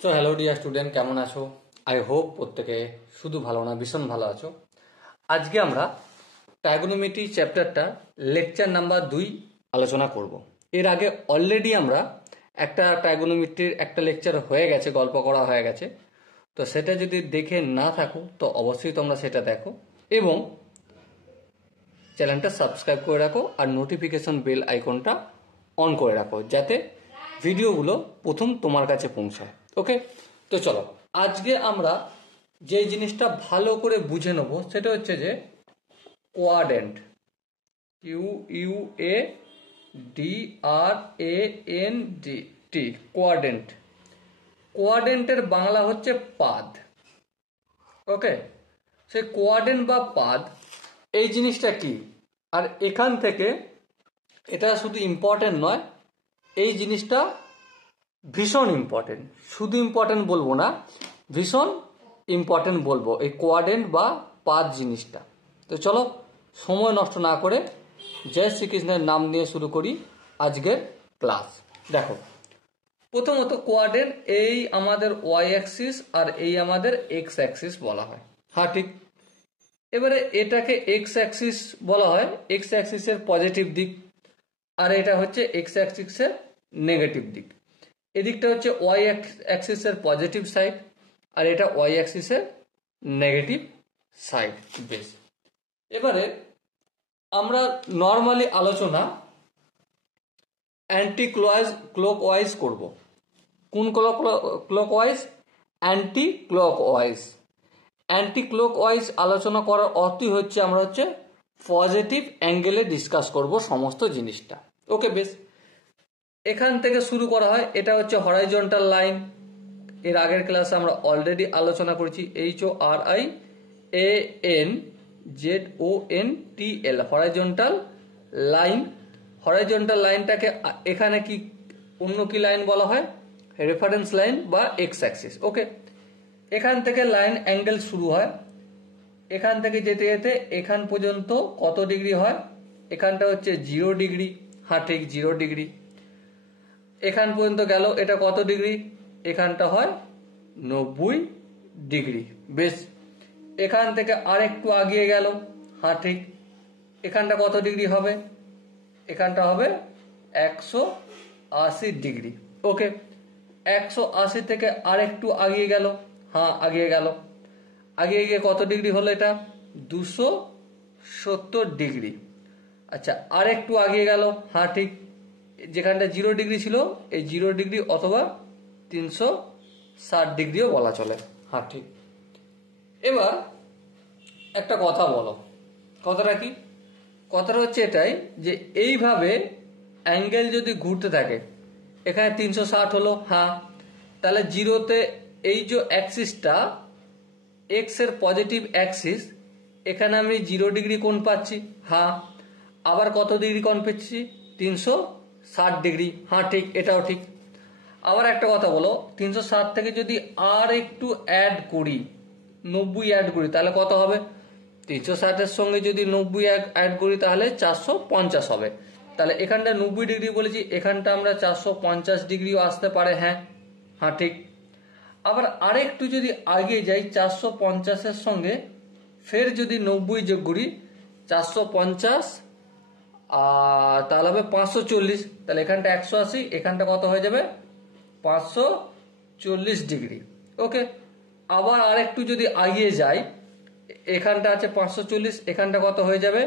So hello dear student, কেমন আছো? I hope প্রত্যেকে শুধু ভালো না, ভীষণ ভালো আছো। আজকে আমরা ট্রাইগোনোমেট্রি চ্যাপ্টারটা লেকচার নাম্বার 2 আলোচনা করব। এর আগে অলরেডি আমরা একটা ট্রাইগোনোমেট্রির একটা লেকচার হয়ে গেছে, গল্প করা হয়ে গেছে। তো সেটা যদি দেখে না থাকো তো অবশ্যই তোমরা সেটা দেখো এবং চ্যানেলটা সাবস্ক্রাইব করে রাখো আর নোটিফিকেশন বেল আইকনটা অন করে রাখো, যাতে ভিডিওগুলো প্রথম তোমার কাছে পৌঁছায়। ওকে, তো চলো আজকে আমরা যে জিনিসটা ভালো করে বুঝে নেব সেটা হচ্ছে যে কোয়াড্রেন্ট, QUADRANT, কোয়াড্রেন্ট। কোয়াড্রেন্টের বাংলা হচ্ছে পাদ। ওকে, সেই কোয়াড্রেন্ট বা পাদ এই জিনিসটা কি, আর এখান থেকে এটা শুধু ইম্পর্টেন্ট নয়, এই জিনিসটা ভীষণ ইম্পর্টেন্ট। শুধু ইম্পর্টেন্ট বলবো না, ভীষণ ইম্পর্টেন্ট বলবো এই কোয়াড্রেন্ট বা পাদ জিনিসটা। তো চলো সময় নষ্ট না করে জয় শ্রীকৃষ্ণের নাম নিয়ে শুরু করি আজকের ক্লাস। দেখো, প্রথমত কোয়াড্রেন্ট এই আমাদের ওয়াই অ্যাক্সিস আর এই আমাদের এক্স অ্যাক্সিস বলা হয়। হ্যাঁ ঠিক। এবারে এটাকে এক্স অ্যাক্সিস বলা হয়, এক্স অ্যাক্সিসের পজিটিভ দিক, আর এটা হচ্ছে এক্স অ্যাক্সিসের নেগেটিভ দিক। এদিকটা হচ্ছে ওয়াই অ্যাক্সিসের পজিটিভ সাইড আর এটা ওয়াই অ্যাক্সিসের নেগেটিভ সাইড। বেশ, এবারে আমরা নর্মালি আলোচনা অ্যান্টি ক্লকওয়াইজ করব। কোন clockwise? Anti clockwise. Anti clockwise আলোচনা করার অর্থই হচ্ছে আমরা পজিটিভ অ্যাঙ্গেলে ডিসকাস করব সমস্ত জিনিসটা। ওকে, বেশ, এখান থেকে শুরু করা হয়। এটা হচ্ছে হরাইজন্টাল লাইন। এর আগের ক্লাসে আমরা অলরেডি আলোচনা করেছি, HORIANZONTL, হরাইজন্টাল লাইন। হরাইজন্টাল লাইনটাকে এখানে কি অন্য কি লাইন বলা হয়? রেফারেন্স লাইন বা এক্স অ্যাক্সিস। ওকে, এখান থেকে লাইন অ্যাঙ্গেল শুরু হয়, এখান থেকে যেতে যেতে এখান পর্যন্ত কত ডিগ্রি হয়? এখানটা হচ্ছে 0 ডিগ্রি। হ্যাঁ ঠিক, 0 ডিগ্রি। এখান পর্যন্ত গেল, এটা কত ডিগ্রি? এখানটা হয় 90 ডিগ্রি। বেশ, এখান থেকে আর একটু আগিয়ে গেল। হ্যাঁ ঠিক, এখানটা কত ডিগ্রি হবে? এখানটা হবে 180 ডিগ্রি। ওকে, 180 থেকে আর একটু আগিয়ে গেল। হ্যাঁ আগিয়ে গেল, আগিয়ে গিয়ে কত ডিগ্রি হলো? এটা 270 ডিগ্রি। আচ্ছা, আর একটু আগিয়ে গেল। হ্যাঁ ঠিক, যেখানটা 0 ডিগ্রি ছিল এই 0 ডিগ্রি অথবা 360 ডিগ্রিও বলা চলে। হ্যাঁ ঠিক। এবার একটা কথা বলো, কথাটা কি? কথাটা হচ্ছে এটাই যে এইভাবে অ্যাঙ্গেল যদি ঘুরতে থাকে, এখানে 360 হলো। হ্যাঁ, তাহলে জিরোতে এই যে অ্যাক্সিসটা এক্স এর পজিটিভ অ্যাক্সিস, এখানে আমি 0 ডিগ্রি কোণ পাচ্ছি। হ্যাঁ, আবার কত ডিগ্রি কোণ পাচ্ছি? 360 ডিগ্রি। হ্যাঁ ঠিক, এটাও ঠিক। আবার একটা কথা বলো, 360 থেকে যদি আর একটু অ্যাড করি, 90 অ্যাড করি, তাহলে কত হবে? 360-এর সঙ্গে যদি 90 অ্যাড করি তাহলে 450 হবে। তাহলে এখানটা 90 ডিগ্রি বলেছি, এখানটা আমরা 450 ডিগ্রিও আসতে পারে। হ্যাঁ হ্যাঁ ঠিক। আবার আরেকটু যদি আগিয়ে যাই, 450-এর সঙ্গে ফের যদি 90 যোগ করি, 450 তাহলে হবে 540। তাহলে এখানটা 180, এখানটা কত হয়ে যাবে? 540 ডিগ্রি। ওকে, আবার আরেকটু যদি আগিয়ে যাই, এখানটা আছে 540, এখানটা কত হয়ে যাবে?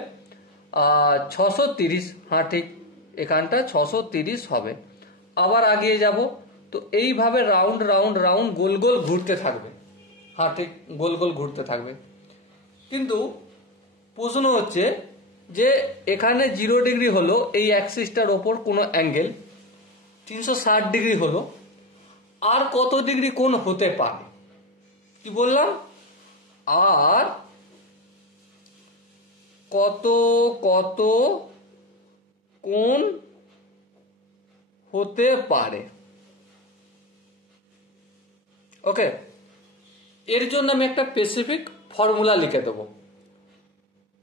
630। হ্যাঁ ঠিক, এখানটা 630 হবে। আবার আগিয়ে যাব, তো এইভাবে রাউন্ড রাউন্ড রাউন্ড গোল গোল ঘুরতে থাকবে। হ্যাঁ ঠিক, গোল গোল ঘুরতে থাকবে। কিন্তু প্রশ্ন হচ্ছে যে এখানে 0 ডিগ্রি হলো এই অ্যাক্সিসটার ওপর কোনো অ্যাঙ্গেল, 360 ডিগ্রি হলো, আর কত ডিগ্রি কোণ হতে পারে? কি বললাম? আর কত কত কোণ হতে পারে? ওকে, এর জন্য আমি একটা স্পেসিফিক ফর্মুলা লিখে দেবো।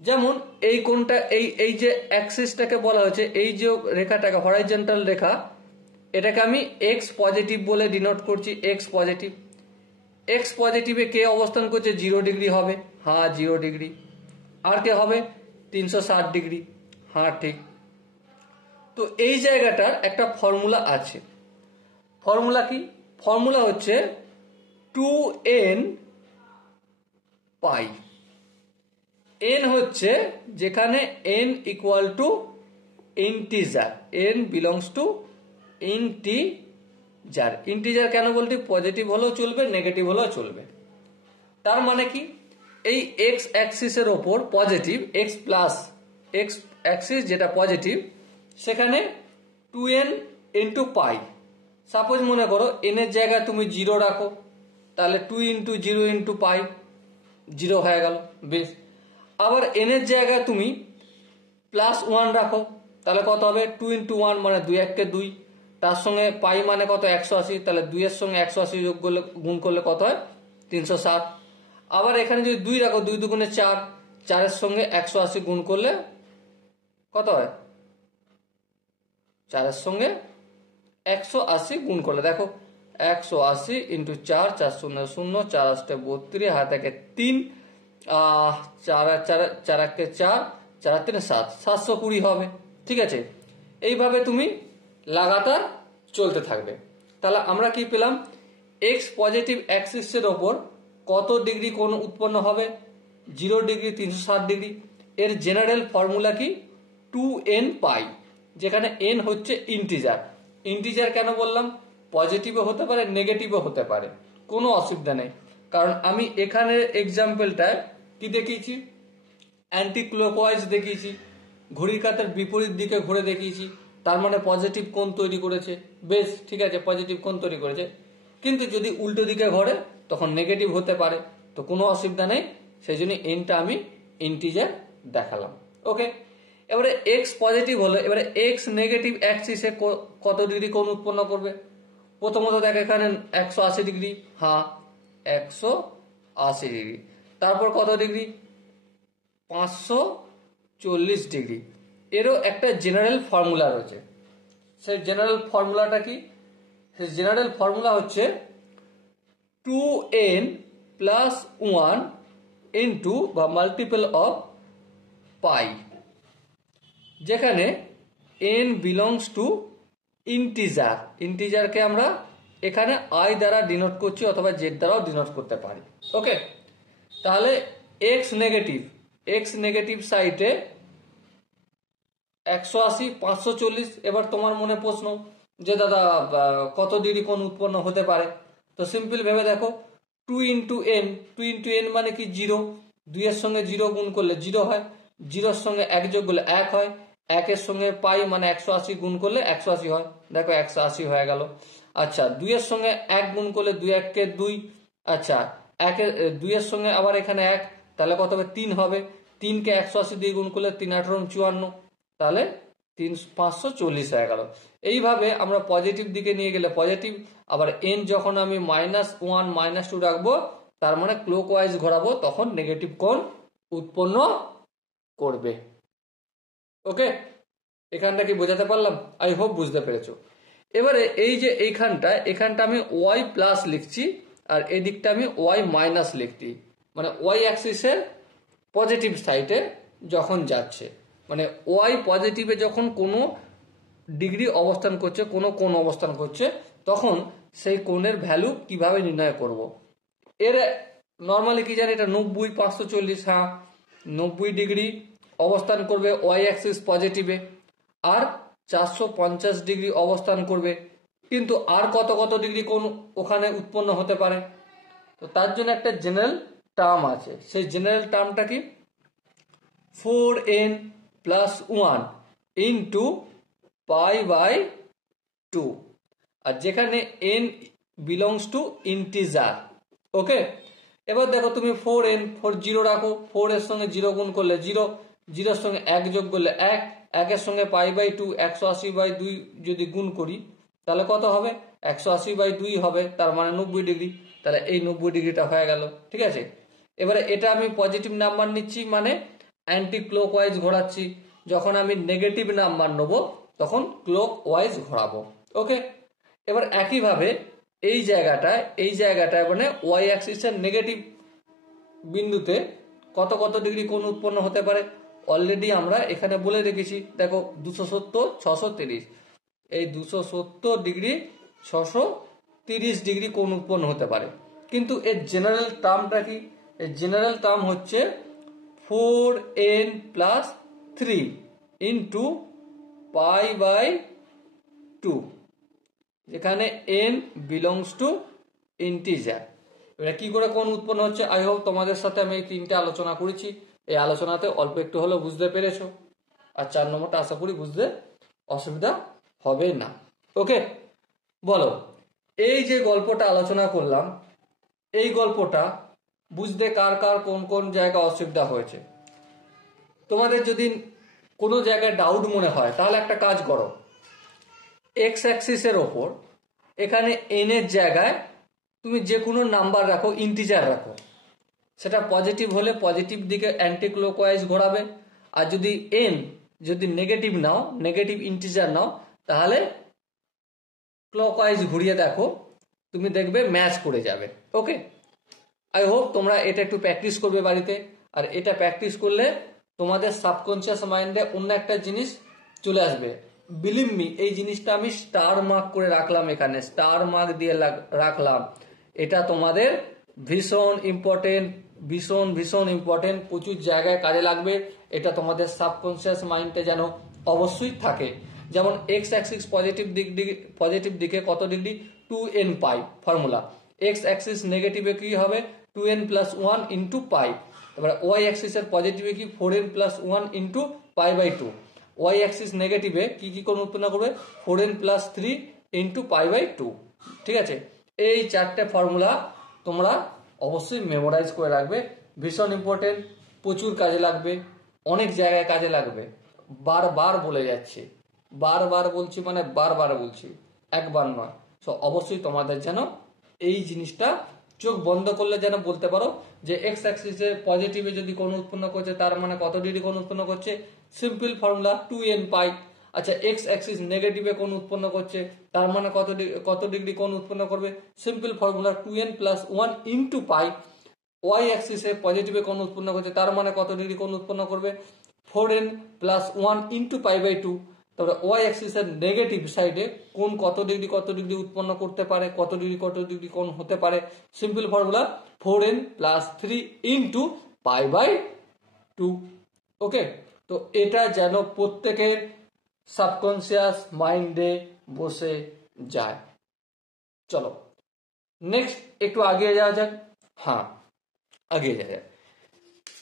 যেমন এই কোণটা, এই যে অ্যাক্সিসটাকে বলা হয়েছে, এই যে রেখাটাকে হরাইজন্টাল রেখা, এটাকে আমি এক্স পজিটিভ বলে ডিনোট করছি, এক্স পজিটিভ। এক্স পজিটিভে কে অবস্থান করছে? 0 ডিগ্রি হবে, হ্যাঁ 0 ডিগ্রি। আর কে হবে? 360 ডিগ্রি, হ্যাঁ ঠিক। তো এই জায়গাটার একটা ফর্মুলা আছে। ফর্মুলা কি? ফর্মুলা হচ্ছে 2n পাই। n হচ্ছে যেখানে n equal to integer, n belongs to integer. Integer কেন বলতে? পজিটিভ হলেও চলবে, নেগেটিভ হলেও চলবে। তার মানে কি? এই এক্স অ্যাক্সিসের ওপর positive, x plus x Axis যেটা পজিটিভ, সেখানে 2n ইন্টু পাই। সাপোজ মনে করো n এর জায়গায় তুমি 0 রাখো, তাহলে 2 ইন্টু 0 ইন্টু পাই, 0 হয়ে গেল, বেশ। আবার n এর জায়গায় তুমি +1 রাখো, তাহলে কত হবে? 2 ইন্টু 1 মানে 2 1 2, তার সঙ্গে পাই মানে কত? 180, তাহলে 2 এর সঙ্গে 180 যোগ করলে, গুণ করলে কত হয়? 360। আবার এখানে যদি 2 রাখো, 2 2 4, 4 এর সঙ্গে 180 গুণ করলে কত হয়? 4 এর সঙ্গে 180 গুণ করলে দেখো 180 ইন্টু 4, 4 0 0, 4 8 32, হাত একে 3, 4 4 4 1 4, 4 3 7, 720 হবে। ঠিক আছে, এইভাবে তুমি লাগাতার চলতে থাকবে। তাহলে আমরা কি পেলাম? এক্স পজিটিভ অ্যাক্সিসের ওপর কত ডিগ্রি কোণ উৎপন্ন হবে? 0 ডিগ্রি, 360 ডিগ্রি। এর জেনারেল ফর্মুলা কি? 2n পাই, যেখানে n হচ্ছে ইন্টিজার। ইন্টিজার কেন বললাম? পজিটিভও হতে পারে, নেগেটিভও হতে পারে, কোনো অসুবিধা নেই। কারণ আমি এখানের এক্সাম্পলটায় কি দেখিয়েছি? অ্যান্টি ক্লকওয়াইজ দেখিয়েছি, ঘড়ির কাঁটার বিপরীত দিকে ঘুরে দেখিয়েছি, তার মানে পজিটিভ কোণ তৈরি করেছে। বেশ, ঠিক আছে, পজিটিভ কোণ তৈরি করেছে। কিন্তু যদি উল্টো দিকে ঘোরে তখন নেগেটিভ হতে পারে, তো কোনো অসুবিধা নেই। সেই জন্য এনটা আমি ইন্টিজার দেখালাম। ওকে, এবারে এক্স পজিটিভ হলো, এবারে এক্স নেগেটিভ অ্যাক্সিসে কত ডিগ্রি কোণ উৎপন্ন করবে? প্রথমত দেখ এখানে 180 ডিগ্রি, হ্যাঁ 180 ডিগ্রি। তারপর কত ডিগ্রি? 540 ডিগ্রি। এরও একটা জেনারেল ফর্মুলা রয়েছে। সেই জেনারেল ফর্মুলাটা কি? সেই জেনারেল ফর্মুলা হচ্ছে 2n প্লাস 1 ইন্টু বা মাল্টিপল অফ পাই, যেখানে n বিলংস টু ইন্টিজার। ইন্টিজারকে আমরা এখানে i দ্বারা ডিনোট করছি অথবা z দ্বারাও ডিনোট করতে পারি। ওকে, তাহলে এক্স নেগেটিভ সাইডে 180, 540। এবার তোমার মনে প্রশ্ন যে দাদা কত ডিগ্রি কোণ উৎপন্ন হতে পারে? তো সিম্পল ভেবে দেখো, 2 ইন্টু এন, 2 ইন্টু এন মানে কি? 0। 2 এর সঙ্গে 0 গুণ করলে 0 হয়, 0 এর সঙ্গে 1 যোগ করলে 1 হয়, 1 এর সঙ্গে পাই মানে 180 গুণ করলে 180 হয়, দেখো 180 হয়ে গেল। আচ্ছা, 2 এর সঙ্গে 1 গুণ করলে 2 1 কে 2, আচ্ছা 2 এর সঙ্গে আবার এখানে 1, তাহলে কত হবে? 3 হবে। 3 কে 180 দিয়ে গুণ করলে 3 18 54, তাহলে 540 হয়ে গেল। এইভাবে আমরা পজিটিভ দিকে নিয়ে গেলে পজিটিভ, আবার এন যখন আমি -1 -2 রাখবো, তার মানে ক্লকওয়াইজ ঘোরাবো, তখন নেগেটিভ কোণ উৎপন্ন করবে। ওকে, এখানটা কি বোঝাতে পারলাম? আই হোপ বুঝতে পেরেছো। এবারে এই যে এখানটা আমি ওয়াই প্লাস লিখছি, আর এই দিকটা আমি ওয়াই মাইনাস লিখছি, মানে ওয়াই অ্যাক্সিসের পজিটিভ সাইডে যখন যাচ্ছে, মানে ওয়াই পজিটিভে যখন কোনো ডিগ্রি অবস্থান করছে, কোনো কোণ অবস্থান করছে, তখন সেই কোণের ভ্যালু কিভাবে নির্ণয় করব? এর নর্মালি কি জানি, এটা 90, 540, হ্যাঁ 90 ডিগ্রি অবস্থান করবে ওয়াই অ্যাক্সিস পজিটিভে, আর 450 ডিগ্রি অবস্থান করবে। কিন্তু আর কত কত ডিগ্রি কোণ ওখানে উৎপন্ন হতে পারে? তো তার জন্য একটা জেনারেল টার্ম আছে। সেই জেনারেল টার্মটা কি? 4n plus 1 into pi by 2, আর যেখানে n belongs to integer. Okay, এবার দেখো তুমি 4n 40 রাখো, 4 এর সঙ্গে 0 গুণ করলে 0, 0 এর সঙ্গে 1 যোগ করলে 1, 1 এর সঙ্গে পাই বাই 2, 180/2 যদি গুণ করি তাহলে কত হবে? 180/2 হবে, তার মানে 90 ডিগ্রি। তাহলে এই 90 ডিগ্রিটা হয়ে গেল। ঠিক আছে, এবারে এটা আমি পজিটিভ নাম্বার নিচ্ছি, মানে অ্যান্টি ক্লকওয়াইজ ঘোরাচ্ছি। যখন আমি নেগেটিভ নাম্বার নেবো তখন ক্লকওয়াইজ ঘোরাবো। ওকে, এবার একইভাবে এই জায়গাটায় মানে ওয়াই অ্যাক্সিসের নেগেটিভ বিন্দুতে কত কত ডিগ্রি কোণ উৎপন্ন হতে পারে অলরেডি আমরা এখানে বলে রেখেছি। দেখো 270, 630, এই 270 ডিগ্রি 630 ডিগ্রি কোণ উৎপন্ন হতে পারে। কিন্তু এর জেনারেল টার্মটা কি? এর জেনারেল টার্ম হচ্ছে 4n+3 ইন্টু π/2, যেখানে n বিলংস টু ইন্টিজার। এবার কি করে কোণ উৎপন্ন হচ্ছে আই হোপ তোমাদের সাথে আমি এই তিনটে আলোচনা করেছি। এই আলোচনাতে অল্প একটু হলেও বুঝতে পেরেছো। আর 4 নম্বরটা আশা করি বুঝতে অসুবিধা হবে না। ওকে, বলো এই যে গল্পটা আলোচনা করলাম, এই গল্পটা বুঝতে কার কার কোন কোন জায়গায় অসুবিধা হয়েছে? তোমাদের যদি কোনো জায়গায় ডাউট মনে হয় তাহলে একটা কাজ করো, এক্স অ্যাক্সিসের ওপর এখানে এন এর জায়গায় তুমি যে কোনো নাম্বার রাখো, ইন্টিজার রাখো। সেটা পজিটিভ হলে পজিটিভ দিকে অ্যান্টি ক্লকওয়াইজ ঘোরাবে, আর যদি এন যদি নেগেটিভ নাও, নেগেটিভ ইন্টিজার নাও, তাহলে ক্লকওয়াইজ ঘুরিয়ে দেখো, তুমি দেখবে ম্যাচ করে যাবে। ওকে, আই হোপ তোমরা এটা একটু প্র্যাকটিস করবে বাড়িতে। আর এটা প্র্যাকটিস করলে তোমাদের সাবকনসিয়াস মাইন্ডে অন্য একটা জিনিস চলে আসবে। বিলিভ মি, এই জিনিসটা আমি স্টার মার্ক করে রাখলাম, এখানে স্টার মার্ক দিয়ে রাখলাম। এটা তোমাদের ভীষণ ইম্পর্টেন্ট, ভীষণ ভীষণ ইম্পর্টেন্ট, প্রচুর জায়গায় কাজে লাগবে। এটা তোমাদের সাবকনসিয়াস মাইন্ডে যেন অবশ্যই থাকে। যেমন এক্স অ্যাক্সিস পজিটিভ দিকে কত degree? 2n π formula. X axis নেগেটিভে কি হবে? 2n+1 ইন্টু পাই। এবার ওয়াই অ্যাক্সিসের পজিটিভে কি? 4n+1 into π/2। ওয়াই অ্যাক্সিস নেগেটিভে কি কি কোণ উৎপন্ন করবে? 4n+3 into π/2। ঠিক আছে, এই চারটে ফর্মুলা তোমরা অবশ্যই মেমোরাইজ করে রাখবে, ভীষণ ইম্পর্টেন্ট, প্রচুর কাজে লাগবে, অনেক জায়গায় কাজে লাগবে। বারবার বলে যাচ্ছি, বারবার বলছি, মানে বারবার বলছি, একবার নয়। সো অবশ্যই তোমাদের যেন এই জিনিসটা চোখ বন্ধ করলে যেন বলতে পারো যে এক্স অ্যাক্সিসে পজিটিভে যদি কোণ উৎপন্ন করছে তার মানে কত ডিগ্রি কোণ উৎপন্ন করছে? Simple formula 2n π। আচ্ছা, এক্স অ্যাক্সিস নেগেটিভে কোণ উৎপন্ন করছে তার মানে কত ডিগ্রি কোণ উৎপন্ন করবে? Simple formula 2n+1 into pi. Y অ্যাক্সিসে পজিটিভে কোণ উৎপন্ন করছে তার মানে কত ডিগ্রি কোণ উৎপন্ন করবে? 4n+1 into π/2। তারপরে ওয়াই অ্যাক্সিসের নেগেটিভ সাইডে কোণ কত ডিগ্রি উৎপন্ন করতে পারে, কত ডিগ্রি কোণ হতে পারে? Simple formula 4n+3 into π/2। ওকে, তো এটা যেন প্রত্যেকের সাবকনসিয়াস মাইন্ডে বসে যায়। চলো নেক্সট একটু আগিয়ে যাওয়া যাক। হ্যাঁ, আগিয়ে যাওয়া যাক।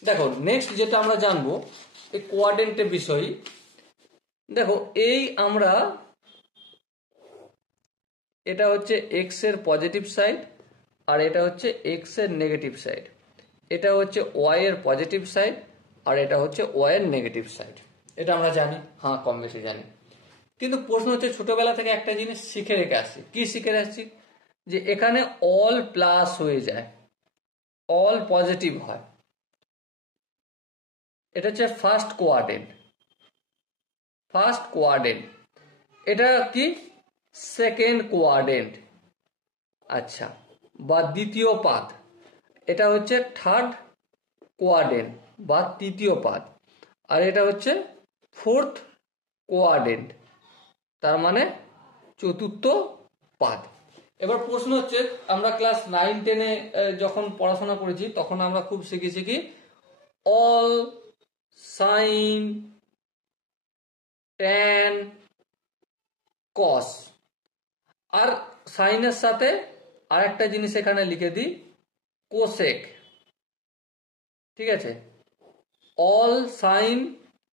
দেখো নেক্সট যেটা আমরা জানবো এই কোয়াড্রেন্টের বিষয়। দেখো এই আমরা, এটা হচ্ছে এক্স এর পজিটিভ সাইড আর এটা হচ্ছে এক্স এর নেগেটিভ সাইড। এটা হচ্ছে ওয়াই এর পজিটিভ সাইড আর এটা হচ্ছে ওয়াই এর নেগেটিভ সাইড। এটা আমরা জানি, হ্যাঁ কম বেশি জানি। কিন্তু প্রশ্ন হচ্ছে ছোটবেলা থেকে একটা জিনিস শিখে রেখে আসছি। কি শিখে আসছি? যে এখানে অল প্লাস হয়ে যায়, অল পজিটিভ হয়। এটা হচ্ছে ফার্স্ট কোয়াড্রেন্ট। First quadrant. এটা কি? Second quadrant. আচ্ছা, বা দ্বিতীয় পাদ। এটা হচ্ছে থার্ড কোয়াড্রেন্ট বা তৃতীয় পাদ। আর এটা হচ্ছে ফোর্থ কোয়াড্রেন্ট, তার মানে চতুর্থ পাদ। এবার প্রশ্ন হচ্ছে, আমরা ক্লাস 9-10-এ যখন পড়াশোনা করেছি তখন আমরা খুব শিখেছি কি অল, সাইন, ট্যান, কস। আর সাইনের সাথে আর একটা জিনিস এখানে লিখে দিই, কোসেক। ঠিক আছে, অল, সাইন,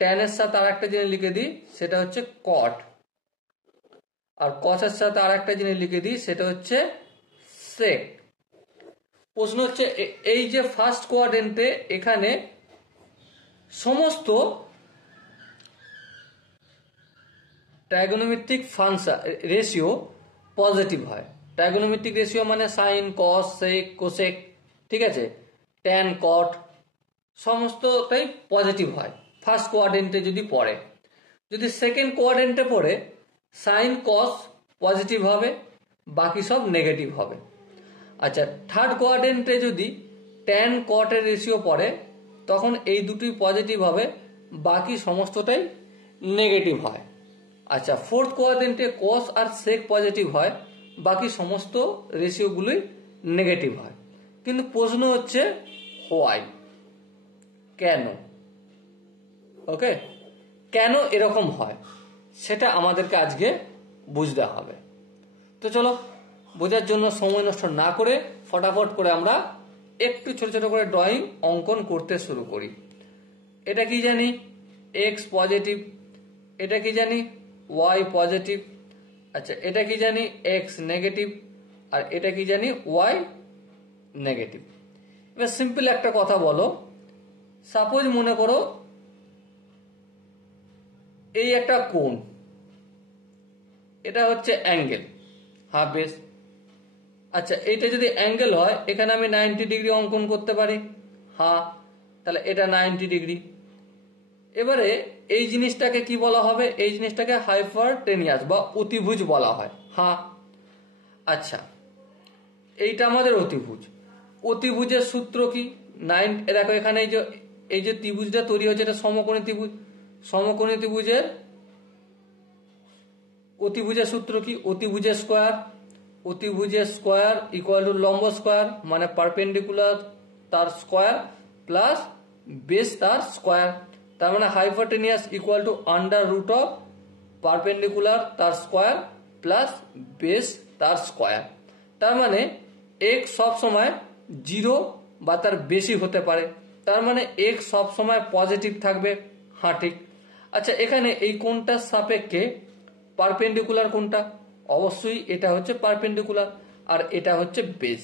ট্যানের সাথে আর একটা জিনিস লিখে দিই, সেটা হচ্ছে কট। আর কসের সাথে আর একটা জিনিস লিখে দিই, সেটা হচ্ছে সেক। প্রশ্ন হচ্ছে এই যে ফার্স্ট কোয়াড্রেন্টে এখানে সমস্ত ট্রাইগোনোমেট্রিক ফাংশন রেশিও পজিটিভ হয়। ট্রাইগোনোমেট্রিক রেশিও মানে সাইন, কস, সেক, কোসেক, ঠিক আছে, ট্যান, কট, সমস্তটাই পজিটিভ হয় ফার্স্ট কোয়াড্রেন্টে যদি পড়ে। যদি সেকেন্ড কোয়াড্রেন্টে পড়ে সাইন, কস পজিটিভ হবে, বাকি সব নেগেটিভ হবে। আচ্ছা, থার্ড কোয়াড্রেন্টে যদি ট্যান কটের রেশিও পড়ে তখন এই দুটোই পজিটিভ হবে, বাকি সমস্তটাই নেগেটিভ হয়। আচ্ছা, ফোর্থ কোয়াড্রেন্টে কস আর সেক পজিটিভ হয়, বাকি সমস্ত রেশিওগুলোই নেগেটিভ হয়। কিন্তু প্রশ্ন হচ্ছে হোয়াই, কেন? ওকে, কেন এরকম হয় সেটা আমাদেরকে আজকে বুঝতে হবে। তো চলো, বোঝার জন্য সময় নষ্ট না করে ফটাফট করে আমরা একটু ছোট ছোট করে ড্রয়িং অঙ্কন করতে শুরু করি। এটা কি জানি? X positive. এটা কি জানি? Y positive. আচ্ছা, এটা কি জানি? X negative. আর এটা কি জানি? Y negative. এবার সিম্পল একটা কথা বলো, সাপোজ মনে করো এই একটা কোণ, এটা হচ্ছে অ্যাঙ্গেল। হ্যাঁ, বেশ। আচ্ছা, এইটা যদি অ্যাঙ্গেল হয় এখানে আমি 90 ডিগ্রি অঙ্কন করতে পারি। হ্যাঁ, তাহলে এটা 90 ডিগ্রি। এবারে এই জিনিসটাকে কি বলা হবে? এই জিনিসটাকে হাইপারটেনিয়াস বা অতিভুজ বলা হয়। হ্যাঁ, আচ্ছা, এইটা আমাদের অতিভুজ। অতিভুজের সূত্র কি? দেখো এখানে এই যে ত্রিভুজটা তৈরি হচ্ছে এটা সমকোণী ত্রিভুজ। সমকোণী ত্রিভুজের অতিভুজের সূত্র কি? অতিভুজের স্কোয়ার। অতিভুজের স্কোয়ার ইকুয়াল টু লম্ব স্কোয়ার, মানে পারপেন্ডিকুলার তার স্কোয়ার প্লাস বেস তার স্কোয়ার। তার মানে hypotenuse equal to under root of perpendicular তার স্কোয়ার প্লাস বেস তার স্কোয়ার। তার মানে এক্স সব সময় 0 বা তার বেশি হতে পারে, তার মানে এক্স সব সময় পজিটিভ থাকবে। হ্যাঁ, ঠিক। আচ্ছা, এখানে এই কোণটার সাপেক্ষে পারপেন্ডিকুলার কোনটা? অবশ্যই এটা হচ্ছে পারপেন্ডিকুলার, আর এটা হচ্ছে বেস।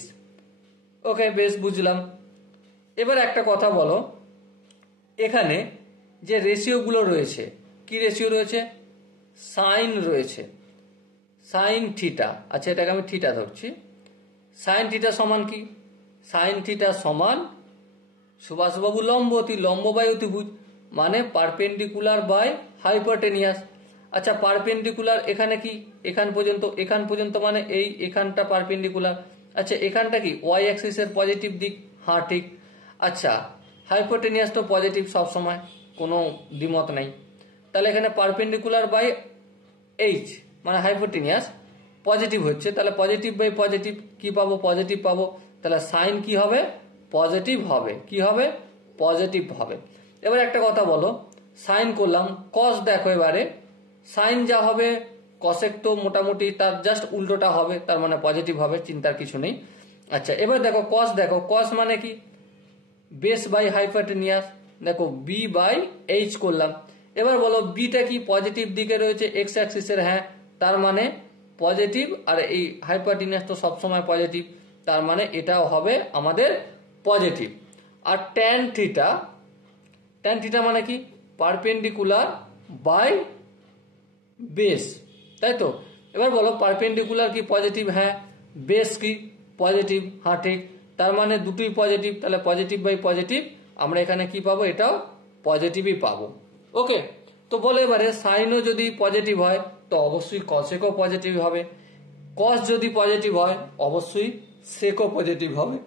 ওকে, বেস বুঝলাম। এবার একটা কথা বলো, এখানে যে রেশিওগুলো রয়েছে, কি রেশিও রয়েছে? সাইন রয়েছে, সাইন থিটা। আচ্ছা, এটাকে আমি থিটা ধরছি। সাইন থিটা সমান কি? সাইন থিটা সমান সুভাষবাবু লম্ব বাই অতিভুজ, মানে পারপেন্ডিকুলার বাই হাইপোটেনিয়াস। আচ্ছা, পারপেন্ডিকুলার এখানে কি? এখান পর্যন্ত মানে এই এখানটা পারপেন্ডিকুলার। আচ্ছা, এখানটা কি? ওয়াই অ্যাক্সিসের পজিটিভ দিক। হ্যাঁ, ঠিক। আচ্ছা, হাইপোটেনিয়াস তো পজিটিভ সব সময়, কোনো দ্বিমত নাই। তাহলে এখানে পারপেন্ডিকুলার বাই এইচ মানে হাইপোটেনিয়াস পজিটিভ হচ্ছে, তাহলে পজিটিভ বাই পজিটিভ কি পাবো? পজিটিভ পাবো। তাহলে সাইন কি হবে? পজিটিভ হবে। কি হবে? পজিটিভ হবে। এবার একটা কথা বলো, সাইন করলাম, কস দেখো, এবারে সাইন যা হবে কসেক তো মোটামুটি তার জাস্ট উল্টোটা হবে, তার মানে পজিটিভ হবে, চিন্তার কিছু নেই। আচ্ছা, এবার দেখো কস মানে কি? Base by hypotenuse. দেখো বি বাই এইচ করলাম। এবার বলো বিটা কি? পজিটিভ দিকে রয়েছে এক্স অ্যাক্সিসের। হ্যাঁ, তার মানে পজিটিভ, আর এই হাইপোটেনিয়াস তো সবসময় পজিটিভ, তার মানে এটাও হবে আমাদের পজিটিভ। আর ট্যান থিটা মানে কি? পারপেন্ডিকুলার বাই বেস, তাই তো? এবার বলো পারপেন্ডিকুলার কি? পজিটিভ। হ্যাঁ, বেস কি? পজিটিভ। হ্যাঁ, ঠিক। তার মানে দুটোই পজিটিভ, তাহলে পজিটিভ বাই পজিটিভ আমরা এখানে কি পাবো? এটাও পজিটিভই পাবো। ওকে, তো বলো এবারে সাইনও যদি পজিটিভ হয় তো অবশ্যই কসেকও পজিটিভ হবে, কস যদি পজিটিভ হয় অবশ্যই সেকও পজিটিভ হবে,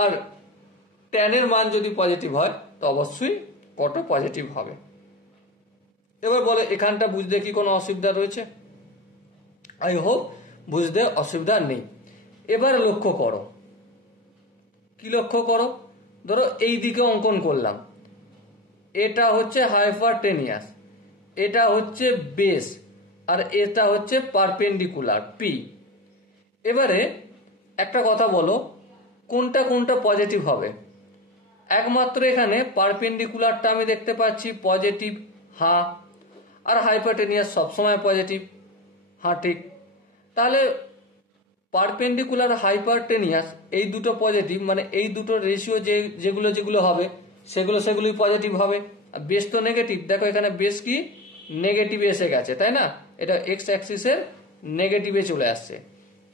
আর ট্যানের মান যদি পজিটিভ হয় তো অবশ্যই কটও পজিটিভ হবে। এবার বলে এখানটা বুঝতে কি কোনো অসুবিধা রয়েছে? আই হোপ বুঝতে অসুবিধা নেই। এবার লক্ষ্য করো, কি লক্ষ্য করো? ধরো এই দিকে অঙ্কন করলাম, এটা হচ্ছে হাইপোটেনিয়াস, এটা হচ্ছে বেস, আর এটা হচ্ছে পারপেন্ডিকুলার পি। এবারে একটা কথা বলো, কোনটা কোনটা পজিটিভ হবে? একমাত্র এখানে পারপেন্ডিকুলারটা আমি দেখতে পাচ্ছি পজিটিভ। হ্যাঁ, আর হাইপোটেনিয়াস সবসময় পজিটিভ। হ্যাঁ, ঠিক। তাহলে পারপেন্ডিকুলার হাইপোটেনিয়াস এই দুটো পজিটিভ, মানে এই দুটো রেশিও যেগুলো হবে সেগুলোই পজিটিভ হবে। আর বেস তো নেগেটিভ, দেখো এখানে বেস কি? নেগেটিভে এসে গেছে, তাই না? এটা এক্স অ্যাক্সিসের নেগেটিভে চলে আসছে।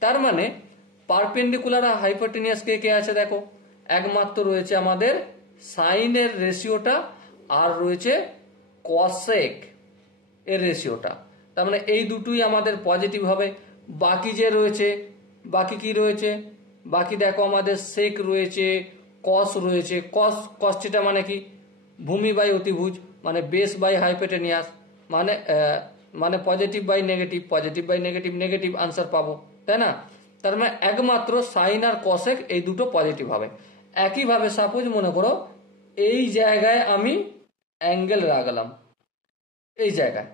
তার মানে পারপেন্ডিকুলার আর হাইপোটেনিয়াস কে আছে? দেখো একমাত্র রয়েছে আমাদের সাইনের রেশিওটা, আর রয়েছে কসেক এর রেশিওটা। তার মানে এই দুটোই আমাদের পজিটিভ হবে। বাকি যে রয়েছে বাকি কি রয়েছে, বাকি দেখো আমাদের সেক রয়েছে, কস রয়েছে। কস থিটা মানে কি, ভূমি বাই অতিভুজ, মানে বেস বাই হাইপোটেনিয়াস, মানে মানে positive by negative, positive by negative, negative answer পাবো, তাই না? তার মানে একমাত্র সাইন আর কসেক এই দুটো পজিটিভ হবে। একইভাবে সাপোজ মনে করো এই জায়গায় আমি অ্যাঙ্গেল রাখলাম, এই জায়গায়,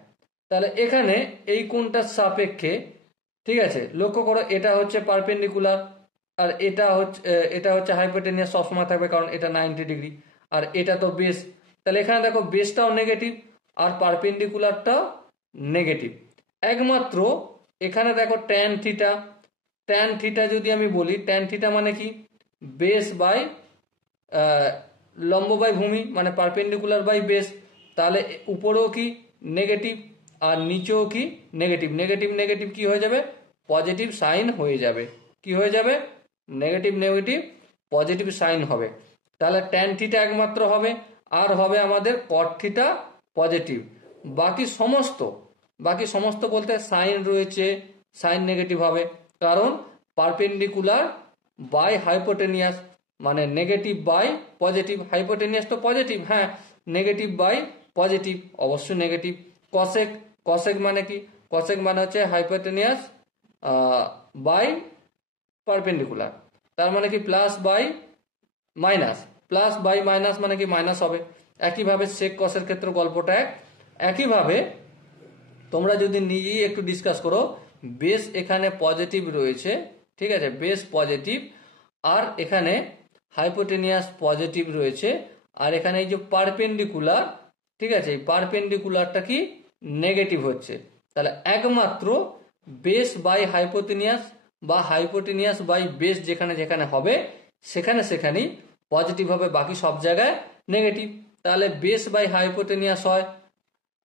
তাহলে এখানে এই কোণটার সাপেক্ষে, ঠিক আছে, লক্ষ্য করো এটা হচ্ছে পারপেন্ডিকুলার আর এটা হচ্ছে হাইপোটেনিয়াস, সবসময় থাকবে কারণ এটা 90 ডিগ্রি, আর এটা তো বেস। তাহলে এখানে দেখো বেসটাও নেগেটিভ আর পারপেন্ডিকুলারটাও নেগেটিভ। একমাত্র এখানে দেখো ট্যান থিটা, ট্যান থিটা যদি আমি বলি, ট্যান থিটা মানে কি, বেস বাই লম্ব বাই ভূমি, মানে পারপেন্ডিকুলার বাই বেস। তাহলে উপরেও কি নেগেটিভ আর নিচেও কি নেগেটিভ, নেগেটিভ নেগেটিভ কি হয়ে যাবে, পজিটিভ সাইন হয়ে যাবে। কি হয়ে যাবে, নেগেটিভ নেগেটিভ পজিটিভ সাইন হবে। তাহলে ট্যান থিটা একমাত্র হবে, আর হবে আমাদের কট থিটা পজিটিভ। বাকি সমস্ত বলতে সাইন রয়েছে, সাইন নেগেটিভ হবে, কারণ পারপেন্ডিকুলার বাই হাইপোটেনিয়াস, মানে নেগেটিভ বাই পজিটিভ। হাইপোটেনিয়াস তো পজিটিভ, হ্যাঁ, নেগেটিভ বাই পজিটিভ অবশ্যই নেগেটিভ। কসেক মানে কি, কসেক মানে হচ্ছে হাইপোটেনিয়াস বাই পারপেন্ডিকুলার, তার মানে কি plus by minus, plus by minus মানে কি মাইনাস হবে। একইভাবে সেক কসের ক্ষেত্রে গল্পটা একইভাবে তোমরা যদি নিজেই একটু ডিসকাস করো, বেস এখানে পজিটিভ রয়েছে, ঠিক আছে, বেস পজিটিভ, আর এখানে হাইপোটেনিয়াস পজিটিভ রয়েছে, আর এখানে এই যে পারপেন্ডিকুলার, ঠিক আছে, এই পারপেন্ডিকুলারটা কি নেগেটিভ হচ্ছে। তাহলে একমাত্র বেস বাই হাইপোটেনিয়াস বা হাইপোটেনিয়াস বাই বেস যেখানে যেখানে হবে সেখানেই পজিটিভ হবে, বাকি সব জায়গায় নেগেটিভ। তাহলে বেস বাই হাইপোটেনিয়াস হয়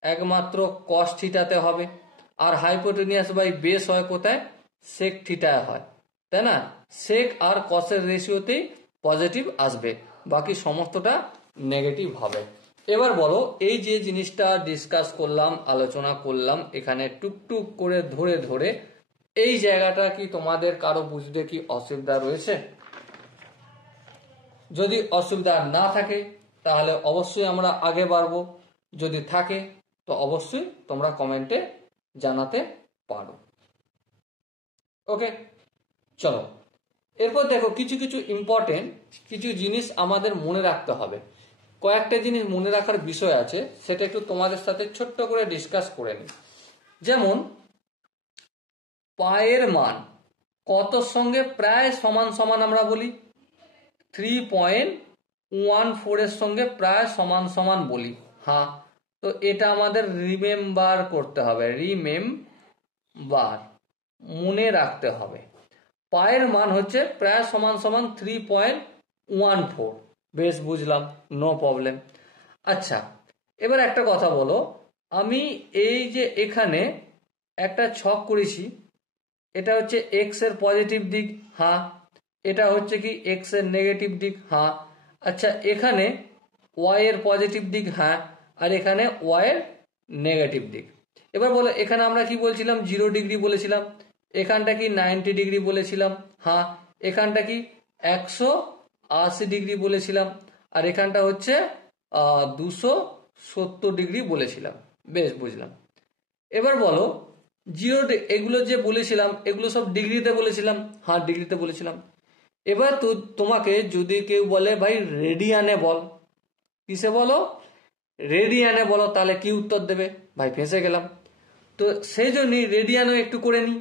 একমাত্র কস থিটাতে হবে, আর হাইপোটেনিয়াস বাই বেস হয় কোথায়, সেক থিটায় হয়, তাই না? সেক আর কসের রেশিওতেই পজিটিভ আসবে, বাকি সমস্তটা নেগেটিভ হবে। এবার বলো, এই যে জিনিসটা ডিসকাস করলাম, আলোচনা করলাম, এখানে টুকটুক করে ধরে ধরে এই জায়গাটা কি তোমাদের কারো বুঝতে কি অসুবিধা রয়েছে? যদি অসুবিধা না থাকে তাহলে অবশ্যই আমরা আগে বাড়বো, যদি থাকে তো অবশ্যই তোমরা কমেন্টে জানাতে পারো। ওকে, চলো এরপর দেখো কিছু কিছু ইম্পর্টেন্ট কিছু জিনিস আমাদের মনে রাখতে হবে। কয়েকটা জিনিস মনে রাখার বিষয় আছে, সেটা একটু তোমাদের সাথে ছোট্ট করে ডিসকাস করে নিই। যেমন পায়ের মান কতর সঙ্গে প্রায় সমান সমান আমরা বলি, 3.14 এর সঙ্গে প্রায় সমান সমান বলি। হ্যাঁ, তো এটা আমাদের রিমেম্বার করতে হবে, রিমেম্বার মনে রাখতে হবে। পায়ের মান হচ্ছে প্রায় সমান সমান 3.14, বেশ বুঝলাম, নো প্রবলেম। আচ্ছা, এবার একটা কথা বলো, আমি এই যে এখানে একটা ছক করেছি, এটা হচ্ছে এক্স এর পজিটিভ দিক, হ্যাঁ, এটা হচ্ছে কি এক্স এর নেগেটিভ দিক, হ্যাঁ। আচ্ছা, এখানে ওয়াই এর পজিটিভ দিক, হ্যাঁ, আর এখানে ওয়াই এর নেগেটিভ দিক। এবার বলো, এখানে আমরা কি বলছিলাম, 0 ডিগ্রি বলেছিলাম, এখানটা কি 90 ডিগ্রি বলেছিলাম, হ্যাঁ, এখানটা কি 180 ডিগ্রি বলেছিলাম, আর এখানটা হচ্ছে 270 ডিগ্রি বলেছিলাম, বেশ বুঝলাম। এবার বলো, 0 এগুলো যে বলেছিলাম এগুলো সব ডিগ্রিতে বলেছিলাম, হ্যাঁ ডিগ্রিতে বলেছিলাম। এবার তো তোমাকে যদি কেউ বলে ভাই রেডিয়ানে বল, কিসে বলো, রেডিয়ানে বলো, তাহলে কি উত্তর দেবে, ভাই ফেঁসে গেলাম। তো সেই জন্যই রেডিয়ানও একটু করে নিই,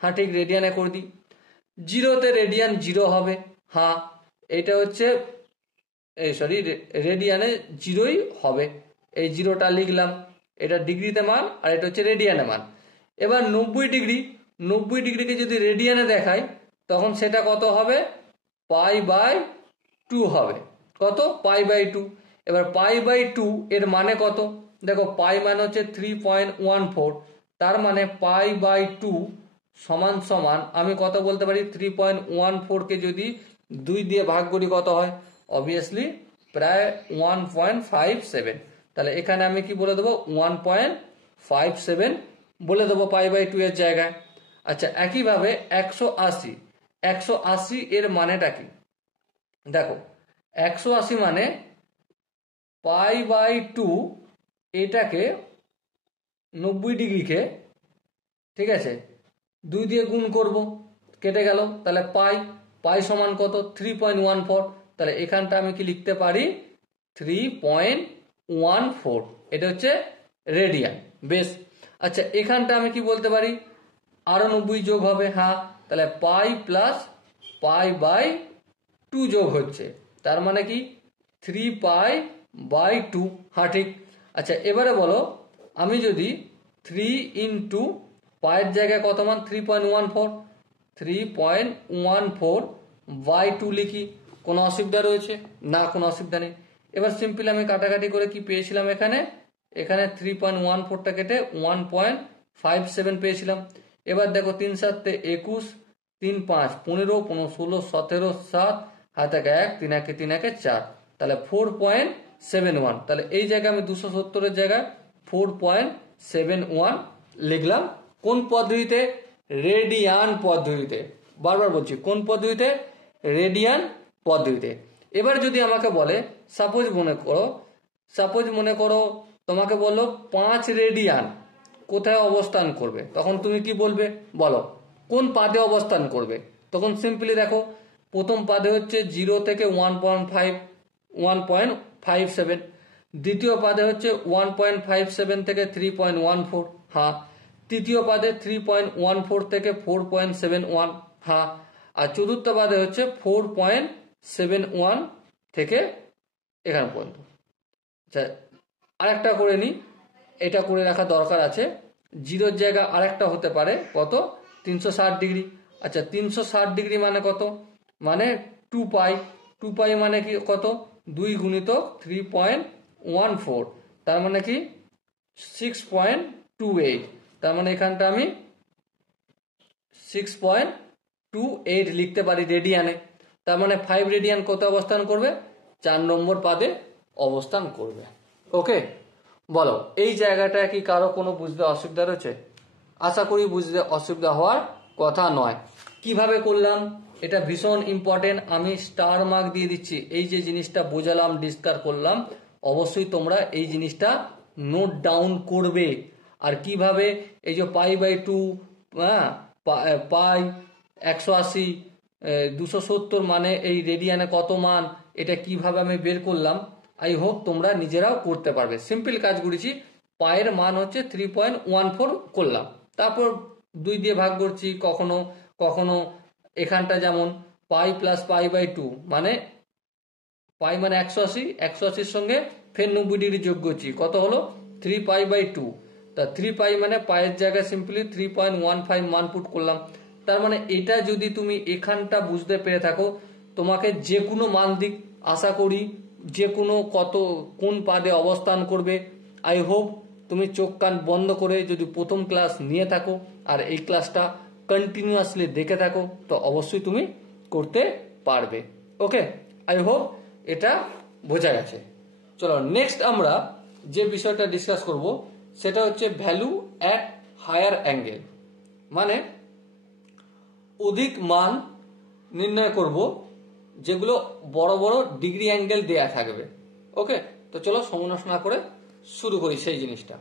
হ্যাঁ ঠিক রেডিয়ানে করে দিই। 0তে রেডিয়ান 0 হবে, হ্যাঁ এটা হচ্ছে রেডিয়ানে 0ই হবে, এই 0টা লিখলাম, এটা ডিগ্রিতে মান আর এটা হচ্ছে রেডিয়ানে মান। এবার 90 ডিগ্রিকে যদি রেডিয়ানে দেখাই তখন সেটা কত হবে, π/2 হবে, কত, π/2। এবার π/2 এর মানে কত, দেখো পাই মানে হচ্ছে 3.14, তার মানে π/2 সমান সমান আমি কত বলতে পারি, 3.14 কে যদি 2 দিয়ে ভাগ করি কত হয়, অবভিয়াসলি প্রায় 1.57। তাহলে এখানে আমি কি বলে দেবো, 1.57 বলে দেবো π/2 এর জায়গায়। আচ্ছা, একইভাবে 180 180 এর মানেটা কি? দেখো 180 মানে π/2 এটাকে 90 ডিগ্রিকে, ঠিক আছে, 2 দিয়ে গুণ করব, কেটে গেল, তাহলে পাই সমান কত? 3.14। তাহলে এখানটা আমি কি লিখতে পারি? 3.14। এটা হচ্ছে রেডিয়ান। বেশ, আচ্ছা এখানটা আমি কি বলতে পারি? আরো 90 যোগ হবে, হ্যাঁ, তাহলে পাই প্লাস π/2 যোগ হচ্ছে, তার মানে কি 3π/2। হ্যাঁ ঠিক। আচ্ছা এবারে বলো, আমি যদি 3 ইন্টু পায়ের জায়গায় কত মান? 3.14, 3.14/2 লিখি, কোনো অসুবিধা রয়েছে না? কোনো অসুবিধা নেই। এবার সিম্পলি আমি কাটাকাটি করে কি পেয়েছিলাম? এখানে 3.14টা কেটে 1.57 পেয়েছিলাম। এবার দেখো 3 7 21, 3 5 15, 15 16 17, 7 হাতে 1, 3 1 3 1 4, তাহলে 4.71। তাহলে এই জায়গায় আমি 270 এর জায়গায় 4.71 লিখলাম। কোন পদ্ধতিতে? রেডিয়ান পদ্ধতিতে। বারবার বলছি, কোন পদ্ধতিতে? রেডিয়ান পদ্ধতিতে। এবার যদি আমাকে বলে, সাপোজ মনে করো তোমাকে বললো 5 রেডিয়ান কোথায় অবস্থান করবে, তখন তুমি কি বলবে? বলো কোন পাদে অবস্থান করবে? তখন সিম্পলি দেখো, প্রথম পাদে হচ্ছে 0 থেকে 1.57, দ্বিতীয় পাদে হচ্ছে 1.57 থেকে 3.14, হ্যাঁ, তৃতীয় পাদে 3.14 থেকে 4.71, হ্যাঁ, আর চতুর্থ পাদে হচ্ছে 4.71 থেকে এখানে পর্যন্ত। আচ্ছা আরেকটা করে নি, এটা করে রাখা দরকার আছে। 0-র জায়গা আরেকটা হতে পারে কত? 360 ডিগ্রি। আচ্ছা 360 ডিগ্রি মানে কত? মানে 2π মানে কি কত? 2 গুণিতক 3.14, তার মানে কি 6.28। তার মানে এখানটা আমি 6.28 লিখতে পারি রেডিয়ানে। তার মানে 5 রেডিয়ান কোথায় অবস্থান করবে? 4 নম্বর পাদে অবস্থান করবে। ওকে, বলো এই জায়গাটা কি কারো কোনো বুঝতে অসুবিধা রয়েছে? আশা করি বুঝতে অসুবিধা হওয়ার কথা নয়। কিভাবে করলাম এটা ভীষণ ইম্পর্টেন্ট, আমি স্টার মার্ক দিয়ে দিচ্ছি। এই যে জিনিসটা বোঝালাম, ডিসকাস করলাম, অবশ্যই তোমরা এই জিনিসটা নোট ডাউন করবে। আর কিভাবে এই যে π/2, হ্যাঁ, পাই 180, 270 মানে এই রেডিয়ানে কত মান, এটা কিভাবে আমি বের করলাম, আই হোপ তোমরা নিজেরাও করতে পারবে। সিম্পল কাজ করেছি, পায়ের মান হচ্ছে 3.14 করলাম, তারপর 2 দিয়ে ভাগ করছি। কখনো কখনো এখানটা যেমন পাই প্লাস π/2 মানে পাই মানে 180 সঙ্গে ফের 90 ডিগ্রি যোগ করছি, কত হলো? 3π/2। তা 3π মানে পায়ের জায়গায় সিম্পলি 3.15 মান পুট করলাম। তার মানে এটা যদি তুমি এখানটা বুঝতে পেরে থাকো, তোমাকে যে কোনো মান দিক, আশা করি যে কোনো কোন পাদে অবস্থান করবে, আই হোপ তুমি চোখ কান বন্ধ করে যদি প্রথম ক্লাস নিয়ে থাকো আর এই ক্লাসটা কন্টিনিউয়াসলি দেখে থাকো, তো অবশ্যই তুমি করতে পারবে। ওকে, আই হোপ এটা বোঝা গেছে। চলো নেক্সট আমরা যে বিষয়টা ডিসকাস করব সেটা হচ্ছে ভ্যালু অ্যাট হায়ার অ্যাঙ্গেল, মানে অধিক মান নির্ণয় করব যেগুলো বড় বড় ডিগ্রি অ্যাঙ্গেল দেয়া থাকবে। ওকে, তো চলো সমালোচনা করে শুরু করি সেই জিনিসটা।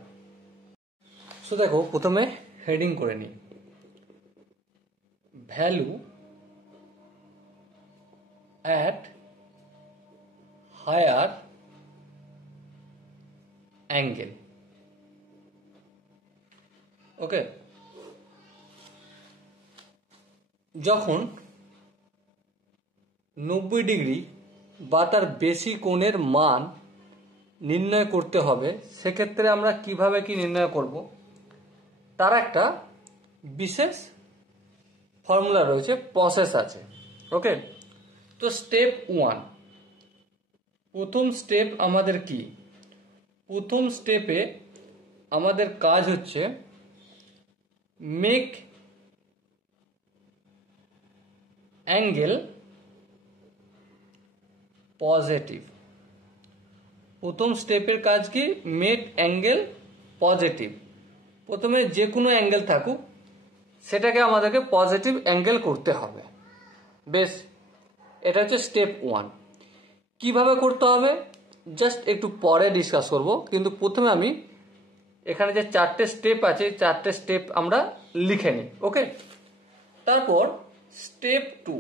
সো দেখো প্রথমে হেডিং করে নিই, ভ্যালু অ্যাট হায়ার অ্যাঙ্গেল। ওকে, যখন 90 ডিগ্রি বা তার বেশি কোণের মান নির্ণয় করতে হবে, সেক্ষেত্রে আমরা কিভাবে কি নির্ণয় করব তার একটা বিশেষ ফর্মুলা রয়েছে, প্রসেস আছে। ওকে, তো স্টেপ 1, প্রথম স্টেপ আমাদের কি? প্রথম স্টেপে আমাদের কাজ হচ্ছে মেক অ্যাঙ্গেল পজিটিভ। প্রথম স্টেপের কাজ কি? Make angle positive. প্রথমে যে কোনো অ্যাঙ্গেল থাকুক সেটাকে আমাদেরকে পজিটিভ অ্যাঙ্গেল করতে হবে। বেশ, এটা হচ্ছে স্টেপ 1। কিভাবে করতে হবে জাস্ট একটু পরে ডিসকাস করব, কিন্তু প্রথমে আমি এখানে যে 4টে স্টেপ আছে 4টে স্টেপ আমরা লিখে নিই। ওকে, তারপর স্টেপ 2,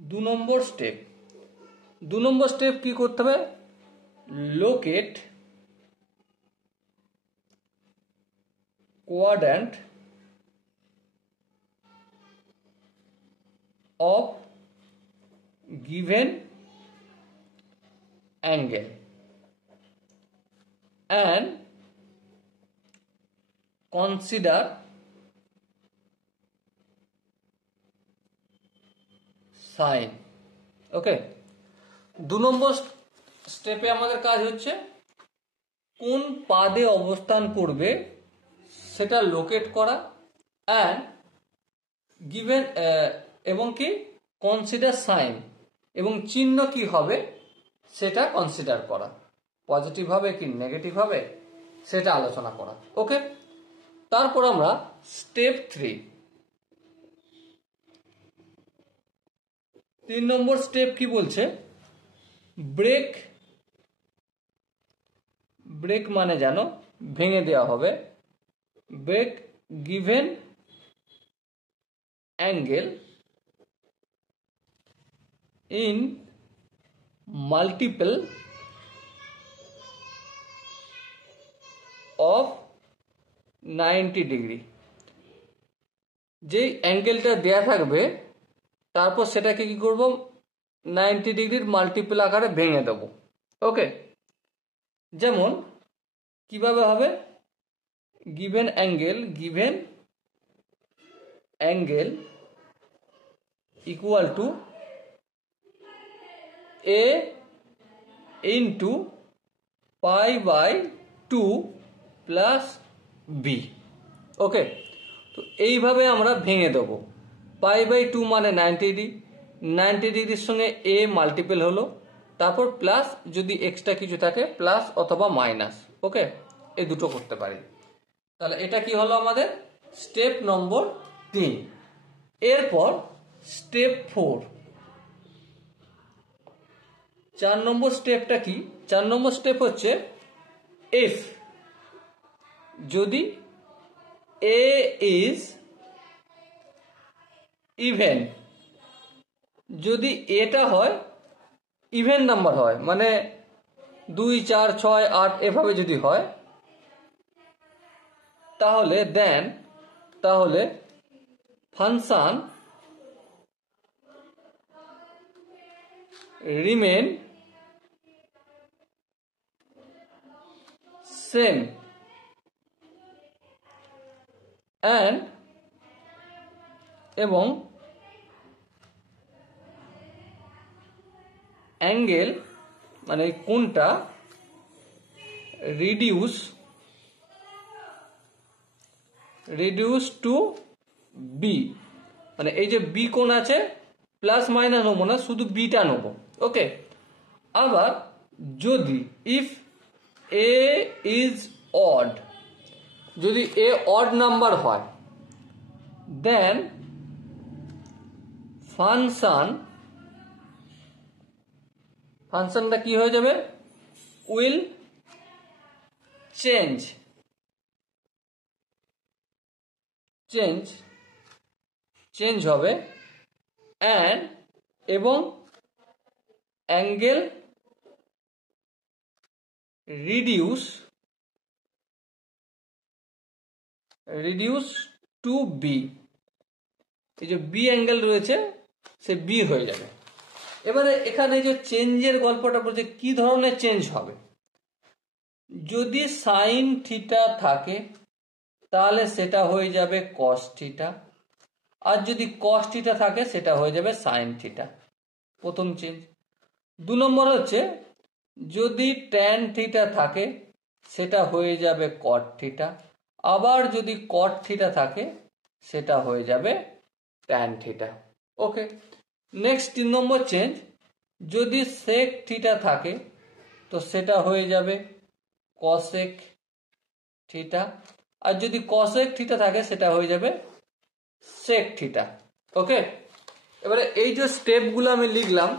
2 নম্বর স্টেপ। 2 নম্বর স্টেপ কি করতে হবে? Locate quadrant of given angle and consider sine। Okay, 2 নম্বর স্টেপে আমাদের কাজ হচ্ছে কোন পাদে অবস্থান করবে সেটা লোকেট করা, অ্যান্ড গিভেন এবং কি কনসিডার সাইন, এবং চিহ্ন কি হবে সেটা কনসিডার করা, পজিটিভ হবে কি নেগেটিভ হবে সেটা আলোচনা করা। ওকে, তারপর আমরা স্টেপ 3 নম্বর স্টেপ কি বলছে? ব্রেক, ব্রেক মানে জানো ভেঙে দেওয়া হবে। Break given angle in multiple of 90 degree. যে অ্যাঙ্গেলটা দেয়া থাকবে তারপর সেটাকে কি করব 90 ডিগ্রির মাল্টিপল আকারে ভেঙে দেব। ওকে, যেমন কিভাবে হবে? Given angle equal to a into pi/2 plus B. Okay, তো এইভাবে আমরা ভেঙে দেবো। pi/2 মানে 90 ডিগ্রি, 90 ডিগ্রির সঙ্গে a মাল্টিপল হলো, তারপর প্লাস যদি এক্সট্রা কিছু থাকে প্লাস অথবা মাইনাস। ওকে, এই দুটো করতে পারি। তাহলে এটা কি হলো আমাদের স্টেপ নম্বর 3। এরপর স্টেপ 4, 4 নম্বর স্টেপটা কি? 4 নম্বর স্টেপ হচ্ছে ইফ, যদি a ইজ ইভেন, যদি এটা হয় ইভেন নাম্বার হয়, মানে 2, 4, 6, 8 এভাবে যদি হয়, তাহলে দেন ফাংশন রিমেন সেম অ্যান্ড এবং অ্যাঙ্গেল মানে কোনটা রিডিউস টু বি, মানে এই যে বি কোণ আছে প্লাস মাইনাস নেবো না, শুধু বিটা নেবো। ওকে, আবার যদি ইফ এ ইজ অড, যদি এ অড নাম্বার হয়, দেন ফাংশনটা কি হয়ে যাবে? উইল চেঞ্জ হবে, অ্যান্ড এবং অ্যাঙ্গেল রিডিউস টু বি, এই যে বি অ্যাঙ্গেল রয়েছে সে বি হয়ে যাবে। এবারে এখানে যে চেঞ্জের গল্পটা বলছে কি ধরনের চেঞ্জ হবে? যদি সাইন থিটা থাকে তাহলে সেটা হয়ে যাবে কস থিটা, আর যদি কস থিটা থাকে সেটা হয়ে যাবে সাইন থিটা, প্রথম চেঞ্জ। 2 নম্বর হচ্ছে যদি ট্যান থিটা থাকে সেটা হয়ে যাবে কট থিটা, আবার যদি কট থিটা থাকে সেটা হয়ে যাবে ট্যান থিটা। ওকে, নেক্সট 3 নম্বর চেঞ্জ, যদি সেক থিটা থাকে তো সেটা হয়ে যাবে কসেক থিটা, আর যদি কসেক থিটা থাকে সেটা হয়ে যাবে সেক থিটা। ওকে, এবারে এই যে স্টেপগুলো আমি লিখলাম,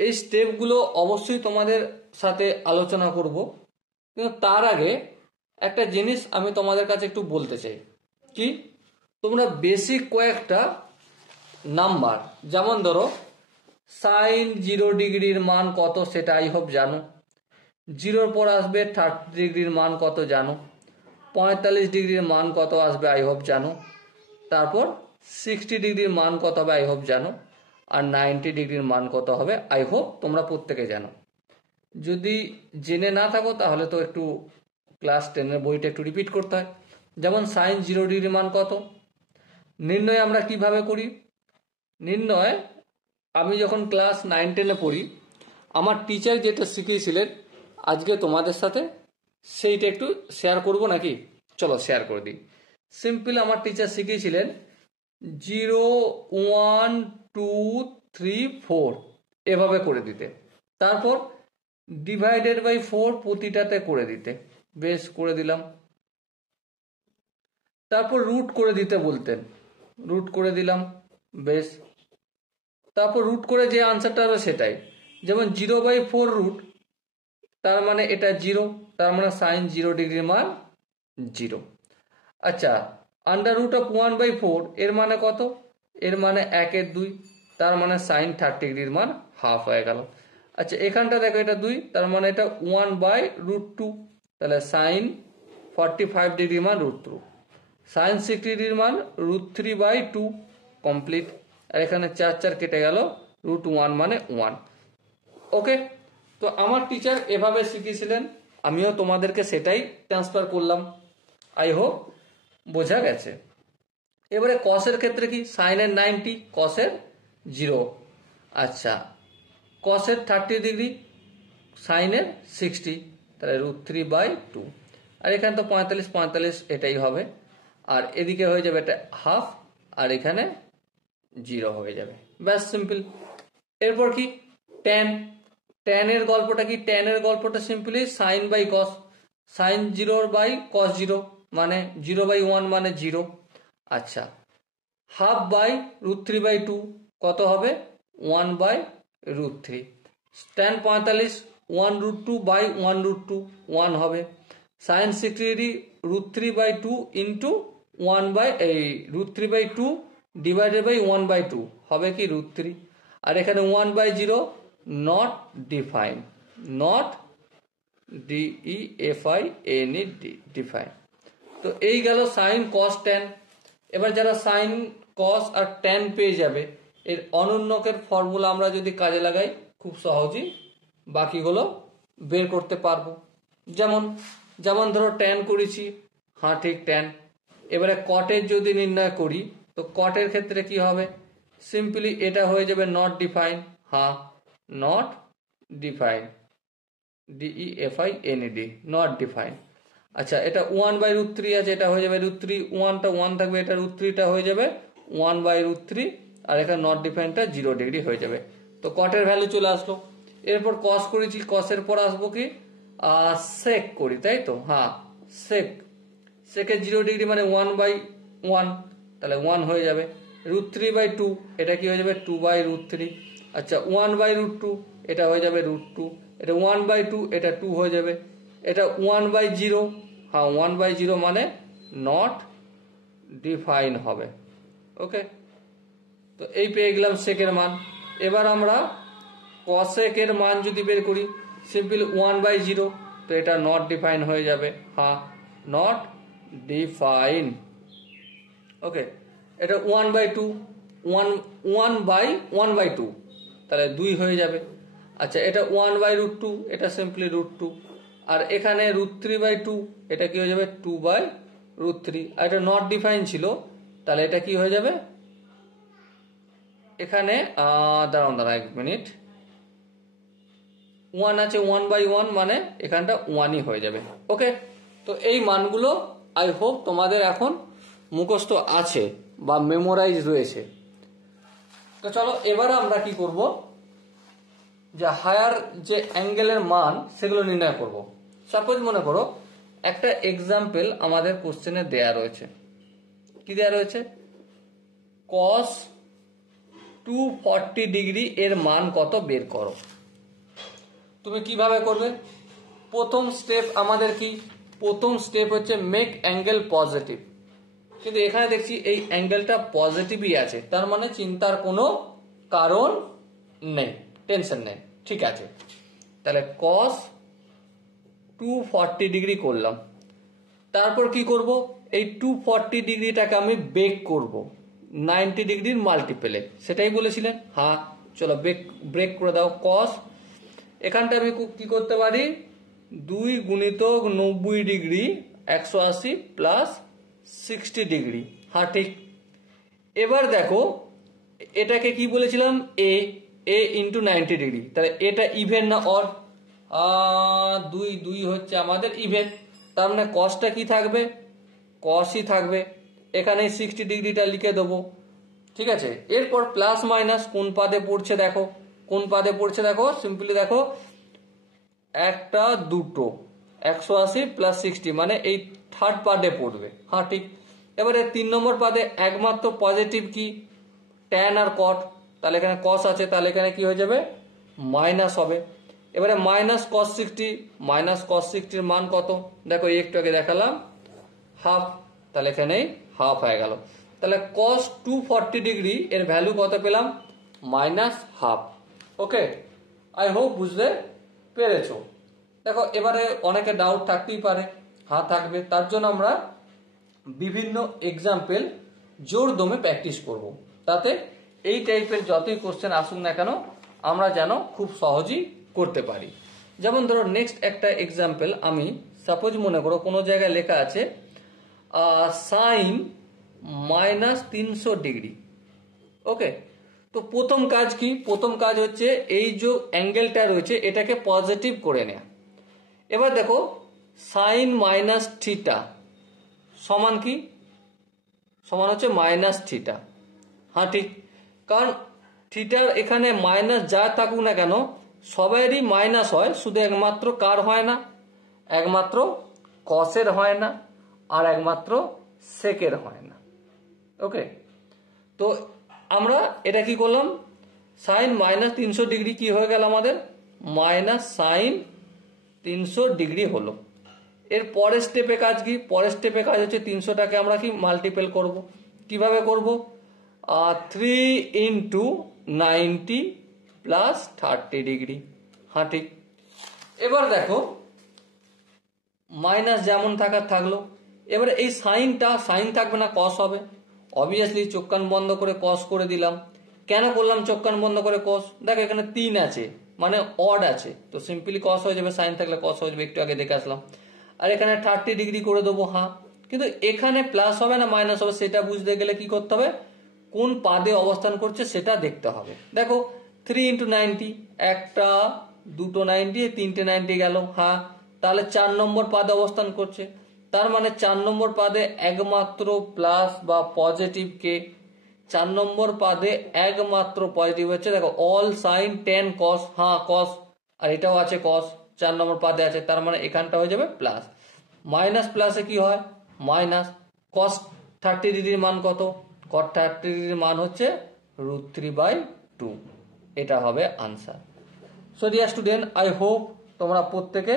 এই স্টেপগুলো অবশ্যই তোমাদের সাথে আলোচনা করব, কিন্তু তার আগে একটা জিনিস আমি তোমাদের কাছে একটু বলতে চাই। কি, তোমরা বেসিক কয়েকটা নাম্বার, যেমন ধরো সাইন 0 ডিগ্রির মান কত সেটা আই হোপ জানো, 0-র পর আসবে 30 ডিগ্রির মান কত জানো, 45 ডিগ্রির মান কত আসবে আই হোপ জানো, তারপর 60 ডিগ্রির মান কত হবে আই হোপ জানো, আর 90 ডিগ্রির মান কত হবে আই হোপ তোমরা প্রত্যেকে জানো। যদি জেনে না থাকো তাহলে তো একটু ক্লাস 10-এর বইটা একটু রিপিট করতে হয়। যেমন সাইন 0 ডিগ্রির মান কত নির্ণয় আমরা কিভাবে করি? নির্ণয় আমি যখন ক্লাস 9-10-এ পড়ি, আমার টিচার যেটা শিখিয়েছিলেন আজকে তোমাদের সাথে সেইটা একটু শেয়ার করব নাকি? চলো শেয়ার করে দিই। সিম্পল আমার টিচার শিখিয়েছিলেন 0, 1, 2, 3, 4 এভাবে করে দিতে, তারপর ডিভাইডেড বাই 4 প্রতিটাতে করে দিতে। বেশ, করে দিলাম। তারপর রুট করে দিতে বলতেন, রুট করে দিলাম। বেশ, তারপর রুট করে যে আনসারটা হবে সেটাই। যেমন 0/4 রুট, তার মানে এটা 0, তার মানে সাইন 0 ডিগ্রির মান 0। আচ্ছা, আন্ডার রুট অফ 1/4 এর মানে কত? এর মানে 1/2, তার মানে সাইন 30 ডিগ্রির মান হাফ হয়ে গেল। আচ্ছা, এখানটা দেখো এটা 2, তার মানে এটা 1/√2, তাহলে সাইন 45 ডিগ্রির মান √2। সাইন 60 ডিগ্রির মান √3/2 কমপ্লিট। আর এখানে 4 কেটে গেল, √1 মানে 1। ওকে, তো আমার টিচার এভাবে শিখিয়েছিলেন, আমিও তোমাদেরকে সেটাই ট্রান্সফার করলাম। আই হোপ বোঝা গেছে। এবারে কসের ক্ষেত্রে কি? সাইনের 90, কসের 0। আচ্ছা, কসের 30 ডিগ্রি, সাইনের 60, তাহলে √3/2। আর এখানে তো 45 এটাই হবে, আর এদিকে হয়ে যাবে এটা হাফ, আর এখানে 0 হয়ে যাবে। ব্যাস, সিম্পল। এরপর কি? ট্যান। ট্যানের গল্পটা কি? ট্যানের গল্পটা simply sine by cos. Sine 0/cos 0 মানে 0/1 মানে 0। আচ্ছা, হাফ বাই √3/2 কত হবে? 1/√3। ট্যান 45 1√2/1√2 1 হবে। সাইন 60 √3/2 ইন্টু 1/√3/2 ডিভাইডেড বাই 1/2 হবে কি? √3। আর এখানে 1/0 not define, not DEFINE define. তো এই গেল সাইন কস ট্যান। এবার যারা সাইন কস আর ট্যান পেয়ে যাবে, এর অনুন্নকের ফর্মুলা আমরা যদি কাজে লাগাই খুব সহজেই বাকিগুলো বের করতে পারবো। যেমন যেমন ধরো ট্যান করেছি, হ্যাঁ ঠিক ট্যান। এবারে কটের যদি নির্ণয় করি, তো কটের ক্ষেত্রে কি হবে? সিম্পলি এটা হয়ে যাবে নট ডিফাইন, হ্যাঁ not define, DEFINED, not define. আচ্ছা, এটা 1/√3 আছে, এটা হয়ে যাবে √3, 1টা 1 থাকবে, এটা √3টা হয়ে যাবে 1/√3, আর এখানে নট ডিফাইনটা 0 ডিগ্রি হয়ে যাবে। তো কটের ভ্যালু চলে আসলো। এরপর কস করেছি, কসের পর আসবো কি? সেক করি, তাই তো? হ্যাঁ, সেক। সেকের 0 ডিগ্রি মানে 1/1, তাহলে 1 হয়ে যাবে। √3/2 এটা কি হয়ে যাবে? 2/√3। আচ্ছা, 1/√2 এটা হয়ে যাবে √2, এটা 1/2 এটা 2 হয়ে যাবে। এটা 1/0, হ্যাঁ 1/0 মানে নট ডিফাইন হবে। ওকে, তো এই পেয়ে গেলাম সেকের মান। এবার আমরা কসেকের মান যদি বের করি, সিম্পল 1/0, তো এটা নট ডিফাইন হয়ে যাবে, হ্যাঁ নট ডিফাইন। ওকে, এটা 1/2, 1/1/2, তাহলে 2 হয়ে যাবে। আচ্ছা, এটা 1/√2, এটা সিম্পলি √2, আর এখানে √3/2 এটা কি হয়ে যাবে? 2/√3। আর এটা নট ডিফাইন ছিল, তাহলে এটা কি হয়ে যাবে? এখানে দাঁড়ান 1 মিনিট, 1 আছে, 1/1 মানে এখানটা 1ই হয়ে যাবে। ওকে, তো এই মানগুলো আই হোপ তোমাদের এখন মুখস্থ আছে বা মেমোরাইজ রয়েছে। তো চলো এবার আমরা কি করব, যে হায়ার যে অ্যাঙ্গেলের মান সেগুলো নির্ণয় করব। সাপোজ মনে করো একটা এক্সাম্পল আমাদের কোশ্চেনে দেয়া রয়েছে। কি দেয়া রয়েছে? cos 240 ডিগ্রি এর মান কত বের করো। তুমি কিভাবে করবে? প্রথম স্টেপ আমাদের কি? প্রথম স্টেপ হচ্ছে মেক অ্যাঙ্গেল পজিটিভ, কিন্তু এখানে দেখছি এই অ্যাঙ্গেলটা পজিটিভই আছে, তার মানে চিন্তার কোনো কারণ নেই, টেনশন নেই, ঠিক আছে। তাহলে cos 240 ডিগ্রি করলাম। তারপর কি করব? এই 240 ডিগ্রিটাকে আমি বেক করব 90 ডিগ্রির মাল্টিপেলে, সেটাই বলেছিলেন। হ্যাঁ, চলো ব্রেক করে দাও। cos এখানটা আমি কি করতে পারি? 2 গুণিতক 90 ডিগ্রি 180 প্লাস 60 ডিগ্রি। হ্যাঁ ঠিক। এবার দেখো এটাকে কি বলেছিলাম? এ ইন্টু 90 ডিগ্রি, তাহলে এটা ইভেন না অড? 2 হচ্ছে আমাদের ইভেন, তার মানে কসটা কি থাকবে? কসই থাকবে। এখানে 60 ডিগ্রিটা লিখে দেবো, ঠিক আছে। এরপর প্লাস মাইনাস কোন পাদে পড়ছে দেখো, কোন পাদে পড়ছে দেখো, সিম্পলি দেখো, একটা দুটো 180 প্লাস 60 মানে এই থার্ড পাদে পড়বে। হ্যাঁ ঠিক। এবারে 3 নম্বর পাদে একমাত্র পজিটিভ কি? ট্যান আর কট, তাহলে এখানে কস আছে, তাহলে এখানে কি হয়ে যাবে? মাইনাস হবে। এবারে মাইনাস কস 60, মাইনাস কস 60 মান কত দেখো, একটু আগে দেখালাম, হাফ, তাহলে এখানে হাফ হয়ে গেল। তাহলে cos 240 ডিগ্রি এর ভ্যালু কত পেলাম? Minus half. Okay, I hope বুঝতে পেরেছো। দেখো এবারে অনেকে ডাউট থাকতেই পারে, হ্যাঁ থাকবে, তার জন্য আমরা বিভিন্ন এক্সাম্পল জোর দমে প্র্যাকটিস করব, তাতে এই টাইপের যতই কোশ্চেন আসুক না কেন আমরা যেন খুব সহজেই করতে পারি। যেমন ধরো নেক্সট একটা এক্সাম্পল, আমি সাপোজ মনে করো কোনো জায়গায় লেখা আছে সাইন মাইনাস 300 ডিগ্রি। ওকে, তো প্রথম কাজ কি? প্রথম কাজ হচ্ছে এই যে অ্যাঙ্গেলটা রয়েছে এটাকে পজিটিভ করে নেয়া। এবার দেখো সাইন মাইনাস থিটা সমান কি? সমান হচ্ছে মাইনাস থিটা। হ্যাঁ ঠিক, কারণ থিটার এখানে মাইনাস যা থাকুক না কেন সবারই মাইনাস হয়, শুধু একমাত্র কার হয় না? একমাত্র কসের হয় না, আর একমাত্র সেকের হয় না। ওকে, তো আমরা এটা কি করলাম? সাইন মাইনাস 300 ডিগ্রি কি হয়ে গেল আমাদের? মাইনাস সাইন 300 ডিগ্রি হলো। এর পরের স্টেপে কাজ কি? পরের স্টেপে কাজ হচ্ছে 300টাকে আমরা কি মাল্টিপল করব। কিভাবে করব? 3 ইন্টু 90 প্লাস 30 ডিগ্রি। হ্যাঁ ঠিক। এবার দেখো মাইনাস যেমন থাকার থাকলো, এবারে এই সাইনটা সাইন থাকবে না, কস হবে। অবভিয়াসলি চোখ কান বন্ধ করে কস করে দিলাম। কেন করলাম চোখ কান বন্ধ করে কস? দেখো এখানে 3 আছে মানে অড আছে, তো সিম্পলি কস হয়ে যাবে, সাইন থাকলে কস হয়ে যাবে, একটু আগে দেখে আসলাম। আর এখানে 30 ডিগ্রি করে দেবো। হ্যাঁ, কিন্তু এখানে প্লাস হবে না মাইনাস হবে সেটা বুঝতে গেলে কি করতে হবে? কোন পাদে অবস্থান করছে সেটা দেখতে হবে। দেখো 3 ইন্টু 90, একটা দুটো 90 তিনটে 90 গেল। হ্যাঁ, তাহলে 4 নম্বর পাদে অবস্থান করছে, তার মানে 4 নম্বর পাদে একমাত্র প্লাস বা পজিটিভ কে? 4 নম্বর পাদে একমাত্র পজিটিভ হচ্ছে দেখো অল সাইন টেন কস। হ্যাঁ কস, আর এটাও আছে কস, 4 নম্বর পাদে আছে, তার মানে এখানটা হয়ে যাবে প্লাস। মাইনাস প্লাসে কি হয়? মাইনাস। কস 30 ডিগ্রির মান কত? কট 30 ডিগ্রির মান হচ্ছে √3/2। এটা হবে answer. So dear student, I hope তোমরা প্রত্যেকে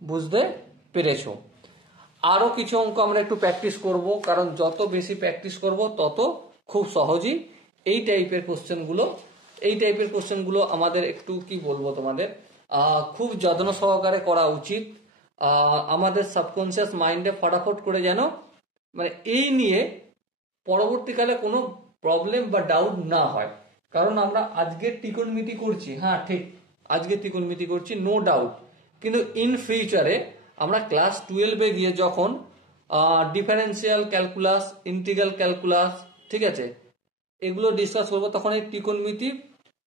বুঝতে পেরেছো। আরো কিছু অঙ্ক আমরা একটু প্র্যাকটিস করব, কারণ যত বেশি প্র্যাকটিস করব তত খুব সহজেই এই টাইপের কোশ্চেনগুলো আমাদের একটু কি বলবো তোমাদের খুব যত্ন সহকারে করা উচিত। আমাদের সাবকনসিয়াস মাইন্ডে ফটাফট করে যেন মানে এই নিয়ে পরবর্তীকালে কোনো প্রবলেম বা ডাউট না হয়। কারণ আমরা আজকে ত্রিকোণমিতি করছি, হ্যাঁ ঠিক, আজকে ত্রিকোণমিতি করছি নো ডাউট, কিন্তু ইন ফিউচারে আমরা ক্লাস 12-এ গিয়ে যখন ডিফারেন্সিয়াল ক্যালকুলাস, ইন্টিগ্রাল ক্যালকুলাস, ঠিক আছে, এগুলো ডিসকাস করবো, তখন এই ত্রিকোণমিতি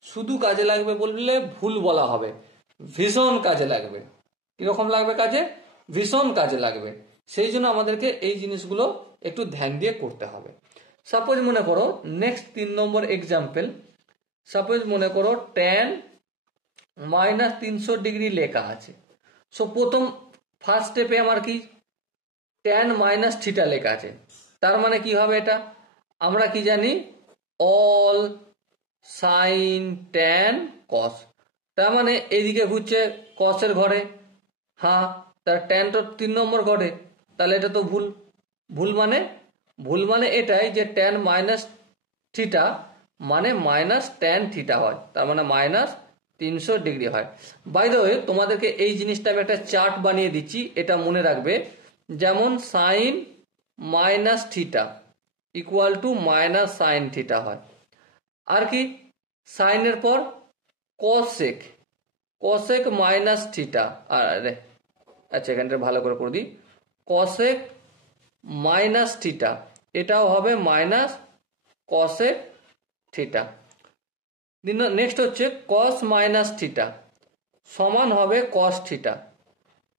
শুধু কাজে লাগবে বললে ভুল বলা হবে, ভীষণ কাজে লাগবে। কিরকম লাগবে কাজে? ভীষণ কাজে লাগবে। সেই জন্য আমাদেরকে এই জিনিসগুলো একটু ধ্যান দিয়ে করতে হবে। সাপোজ মনে করো নেক্সট 3 নম্বর এক্সাম্পল, সাপোজ মনে করো ট্যান মাইনাস 300 ডিগ্রি লেখা আছে। সো প্রথম ফার্স্ট স্টেপে আমার কি ট্যান মাইনাস থিটা লেখা আছে, তার মানে কি হবে? এটা আমরা কি জানি? অল সাইন ট্যান কস, তার মানে এইদিকে ঘুরছে কসের ঘরে, হ্যাঁ তার ট্যান তো 3 নম্বর ঘরে, তাহলে এটা তো ভুল। ভুল মানে এটাই যে ট্যান মাইনাস থিটা মানে মাইনাস ট্যান থিটা হয়, তার মানে মাইনাস 300 ডিগ্রি হয়। বাই দ্য ওয়ে তোমাদেরকে এই জিনিসটা আমি একটা চার্ট বানিয়ে দিচ্ছি, এটা মনে রাখবে। যেমন sine minus theta equal to minus sine theta হয়। আর কি সাইনের পর কসেক, কসেক মাইনাস থিটা, আরে আচ্ছা এখানটা ভালো করে দিই, কসেক মাইনাস থিটা এটাও হবে মাইনাস কসেক থিটা। নেক্সট হচ্ছে কস মাইনাস থিটা সমান হবে কস থিটা।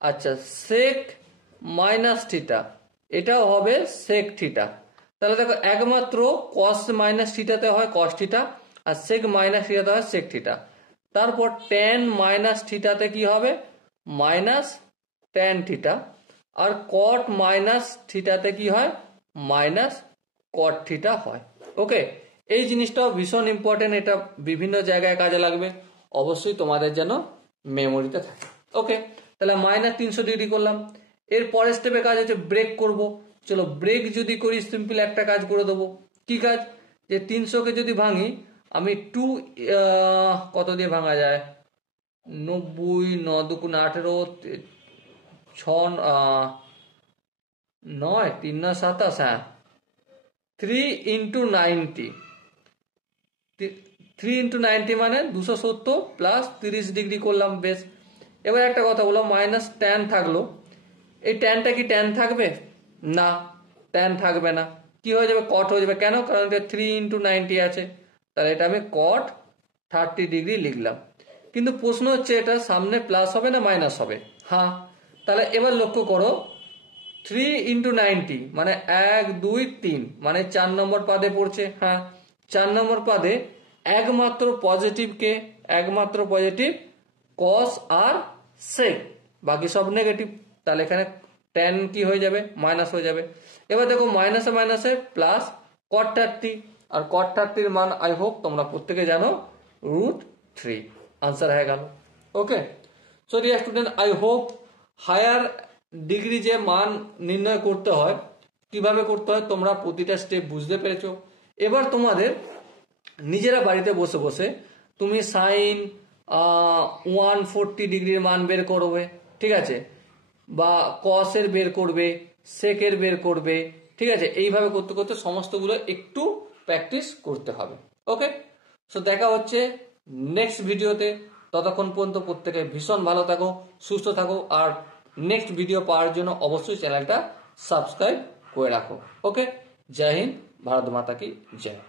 আচ্ছা সেক মাইনাস থিটা এটাও হবে সেক থিটা। তাহলে দেখো একমাত্র কস মাইনাস থিটাতে হয় কস থিটা, আর সেক মাইনাস থিটাতে হয় সেক থিটা। তারপর ট্যান মাইনাস থিটাতে কি হবে মাইনাস ট্যান থিটা, আর কট মাইনাস থিটাতে কি হয় মাইনাস কট থিটা হয়। ওকে, এই জিনিসটাও ভীষণ ইম্পর্টেন্ট, এটা বিভিন্ন জায়গায় কাজে লাগবে, অবশ্যই তোমাদের যেন মেমোরিতে থাকে। ওকে, তাহলে মাইনাস 300 ডিগ্রি করলাম। এর পরের স্টেপে কাজ হচ্ছে ব্রেক করব। চলো ব্রেক যদি করি সিম্পল একটা কাজ করে দেবো। কি কাজ, যে 300কে যদি ভাঙি আমি কত দিয়ে ভাঙা যায়, 90, 9 দুগুণ 18, 6 9, 3 9 27, হ্যাঁ 3 ইন্টু 90, 3 ইন্টু 90 মানে 270 প্লাস 30 ডিগ্রি করলাম। বেশ, এবার একটা কথা বলো, মাইনাস ট্যান থাকলো, এই ট্যানটা কি ট্যান থাকবে না, ট্যান থাকবে না, কি হয়ে যাবে কট হয়ে যাবে। কেন, কারণ এটা 3 ইন্টু 90 আছে, তাহলে এটা আমি কট 30 ডিগ্রি লিখলাম। কিন্তু প্রশ্ন হচ্ছে এটা সামনে প্লাস হবে না মাইনাস হবে। হ্যাঁ, তাহলে এবার লক্ষ্য করো 3 ইন্টু 90 মানে 1 2 3 মানে 4 নম্বর পাদে পড়ছে। হ্যাঁ, 4 নম্বর পাদে একমাত্র পজিটিভ কস আর সেক, বাকি সব নেগেটিভ, তাহলে এখানে ট্যান কি হয়ে যাবে মাইনাস হয়ে যাবে। এবার দেখো মাইনাসে মাইনাসে প্লাস কট 30, আর কট 30 মান আই হোপ তোমরা প্রত্যেকে জানো √3, আনসার হয়ে গেল। Okay, so dear student, I hope higher degree যে মান নির্ণয় করতে হয় কিভাবে করতে হয় তোমরা প্রতিটা স্টেপ বুঝতে পেরেছো। এবার তোমাদের নিজেরা বাড়িতে বসে বসে তুমি সাইন 140 ডিগ্রির মান বের করবে, ঠিক আছে, বা কসের বের করবে, সেকের বের করবে, ঠিক আছে, এইভাবে করতে করতে সমস্তগুলো একটু প্র্যাকটিস করতে হবে। ওকে, সো দেখা হচ্ছে নেক্সট ভিডিওতে। ততক্ষণ পর্যন্ত প্রত্যেকে ভীষণ ভালো থাকো, সুস্থ থাকো, আর নেক্সট ভিডিও পাওয়ার জন্য অবশ্যই চ্যানেলটা সাবস্ক্রাইব করে রাখো। ওকে, জয় হিন্দ, ভারত মাতা কি জয়।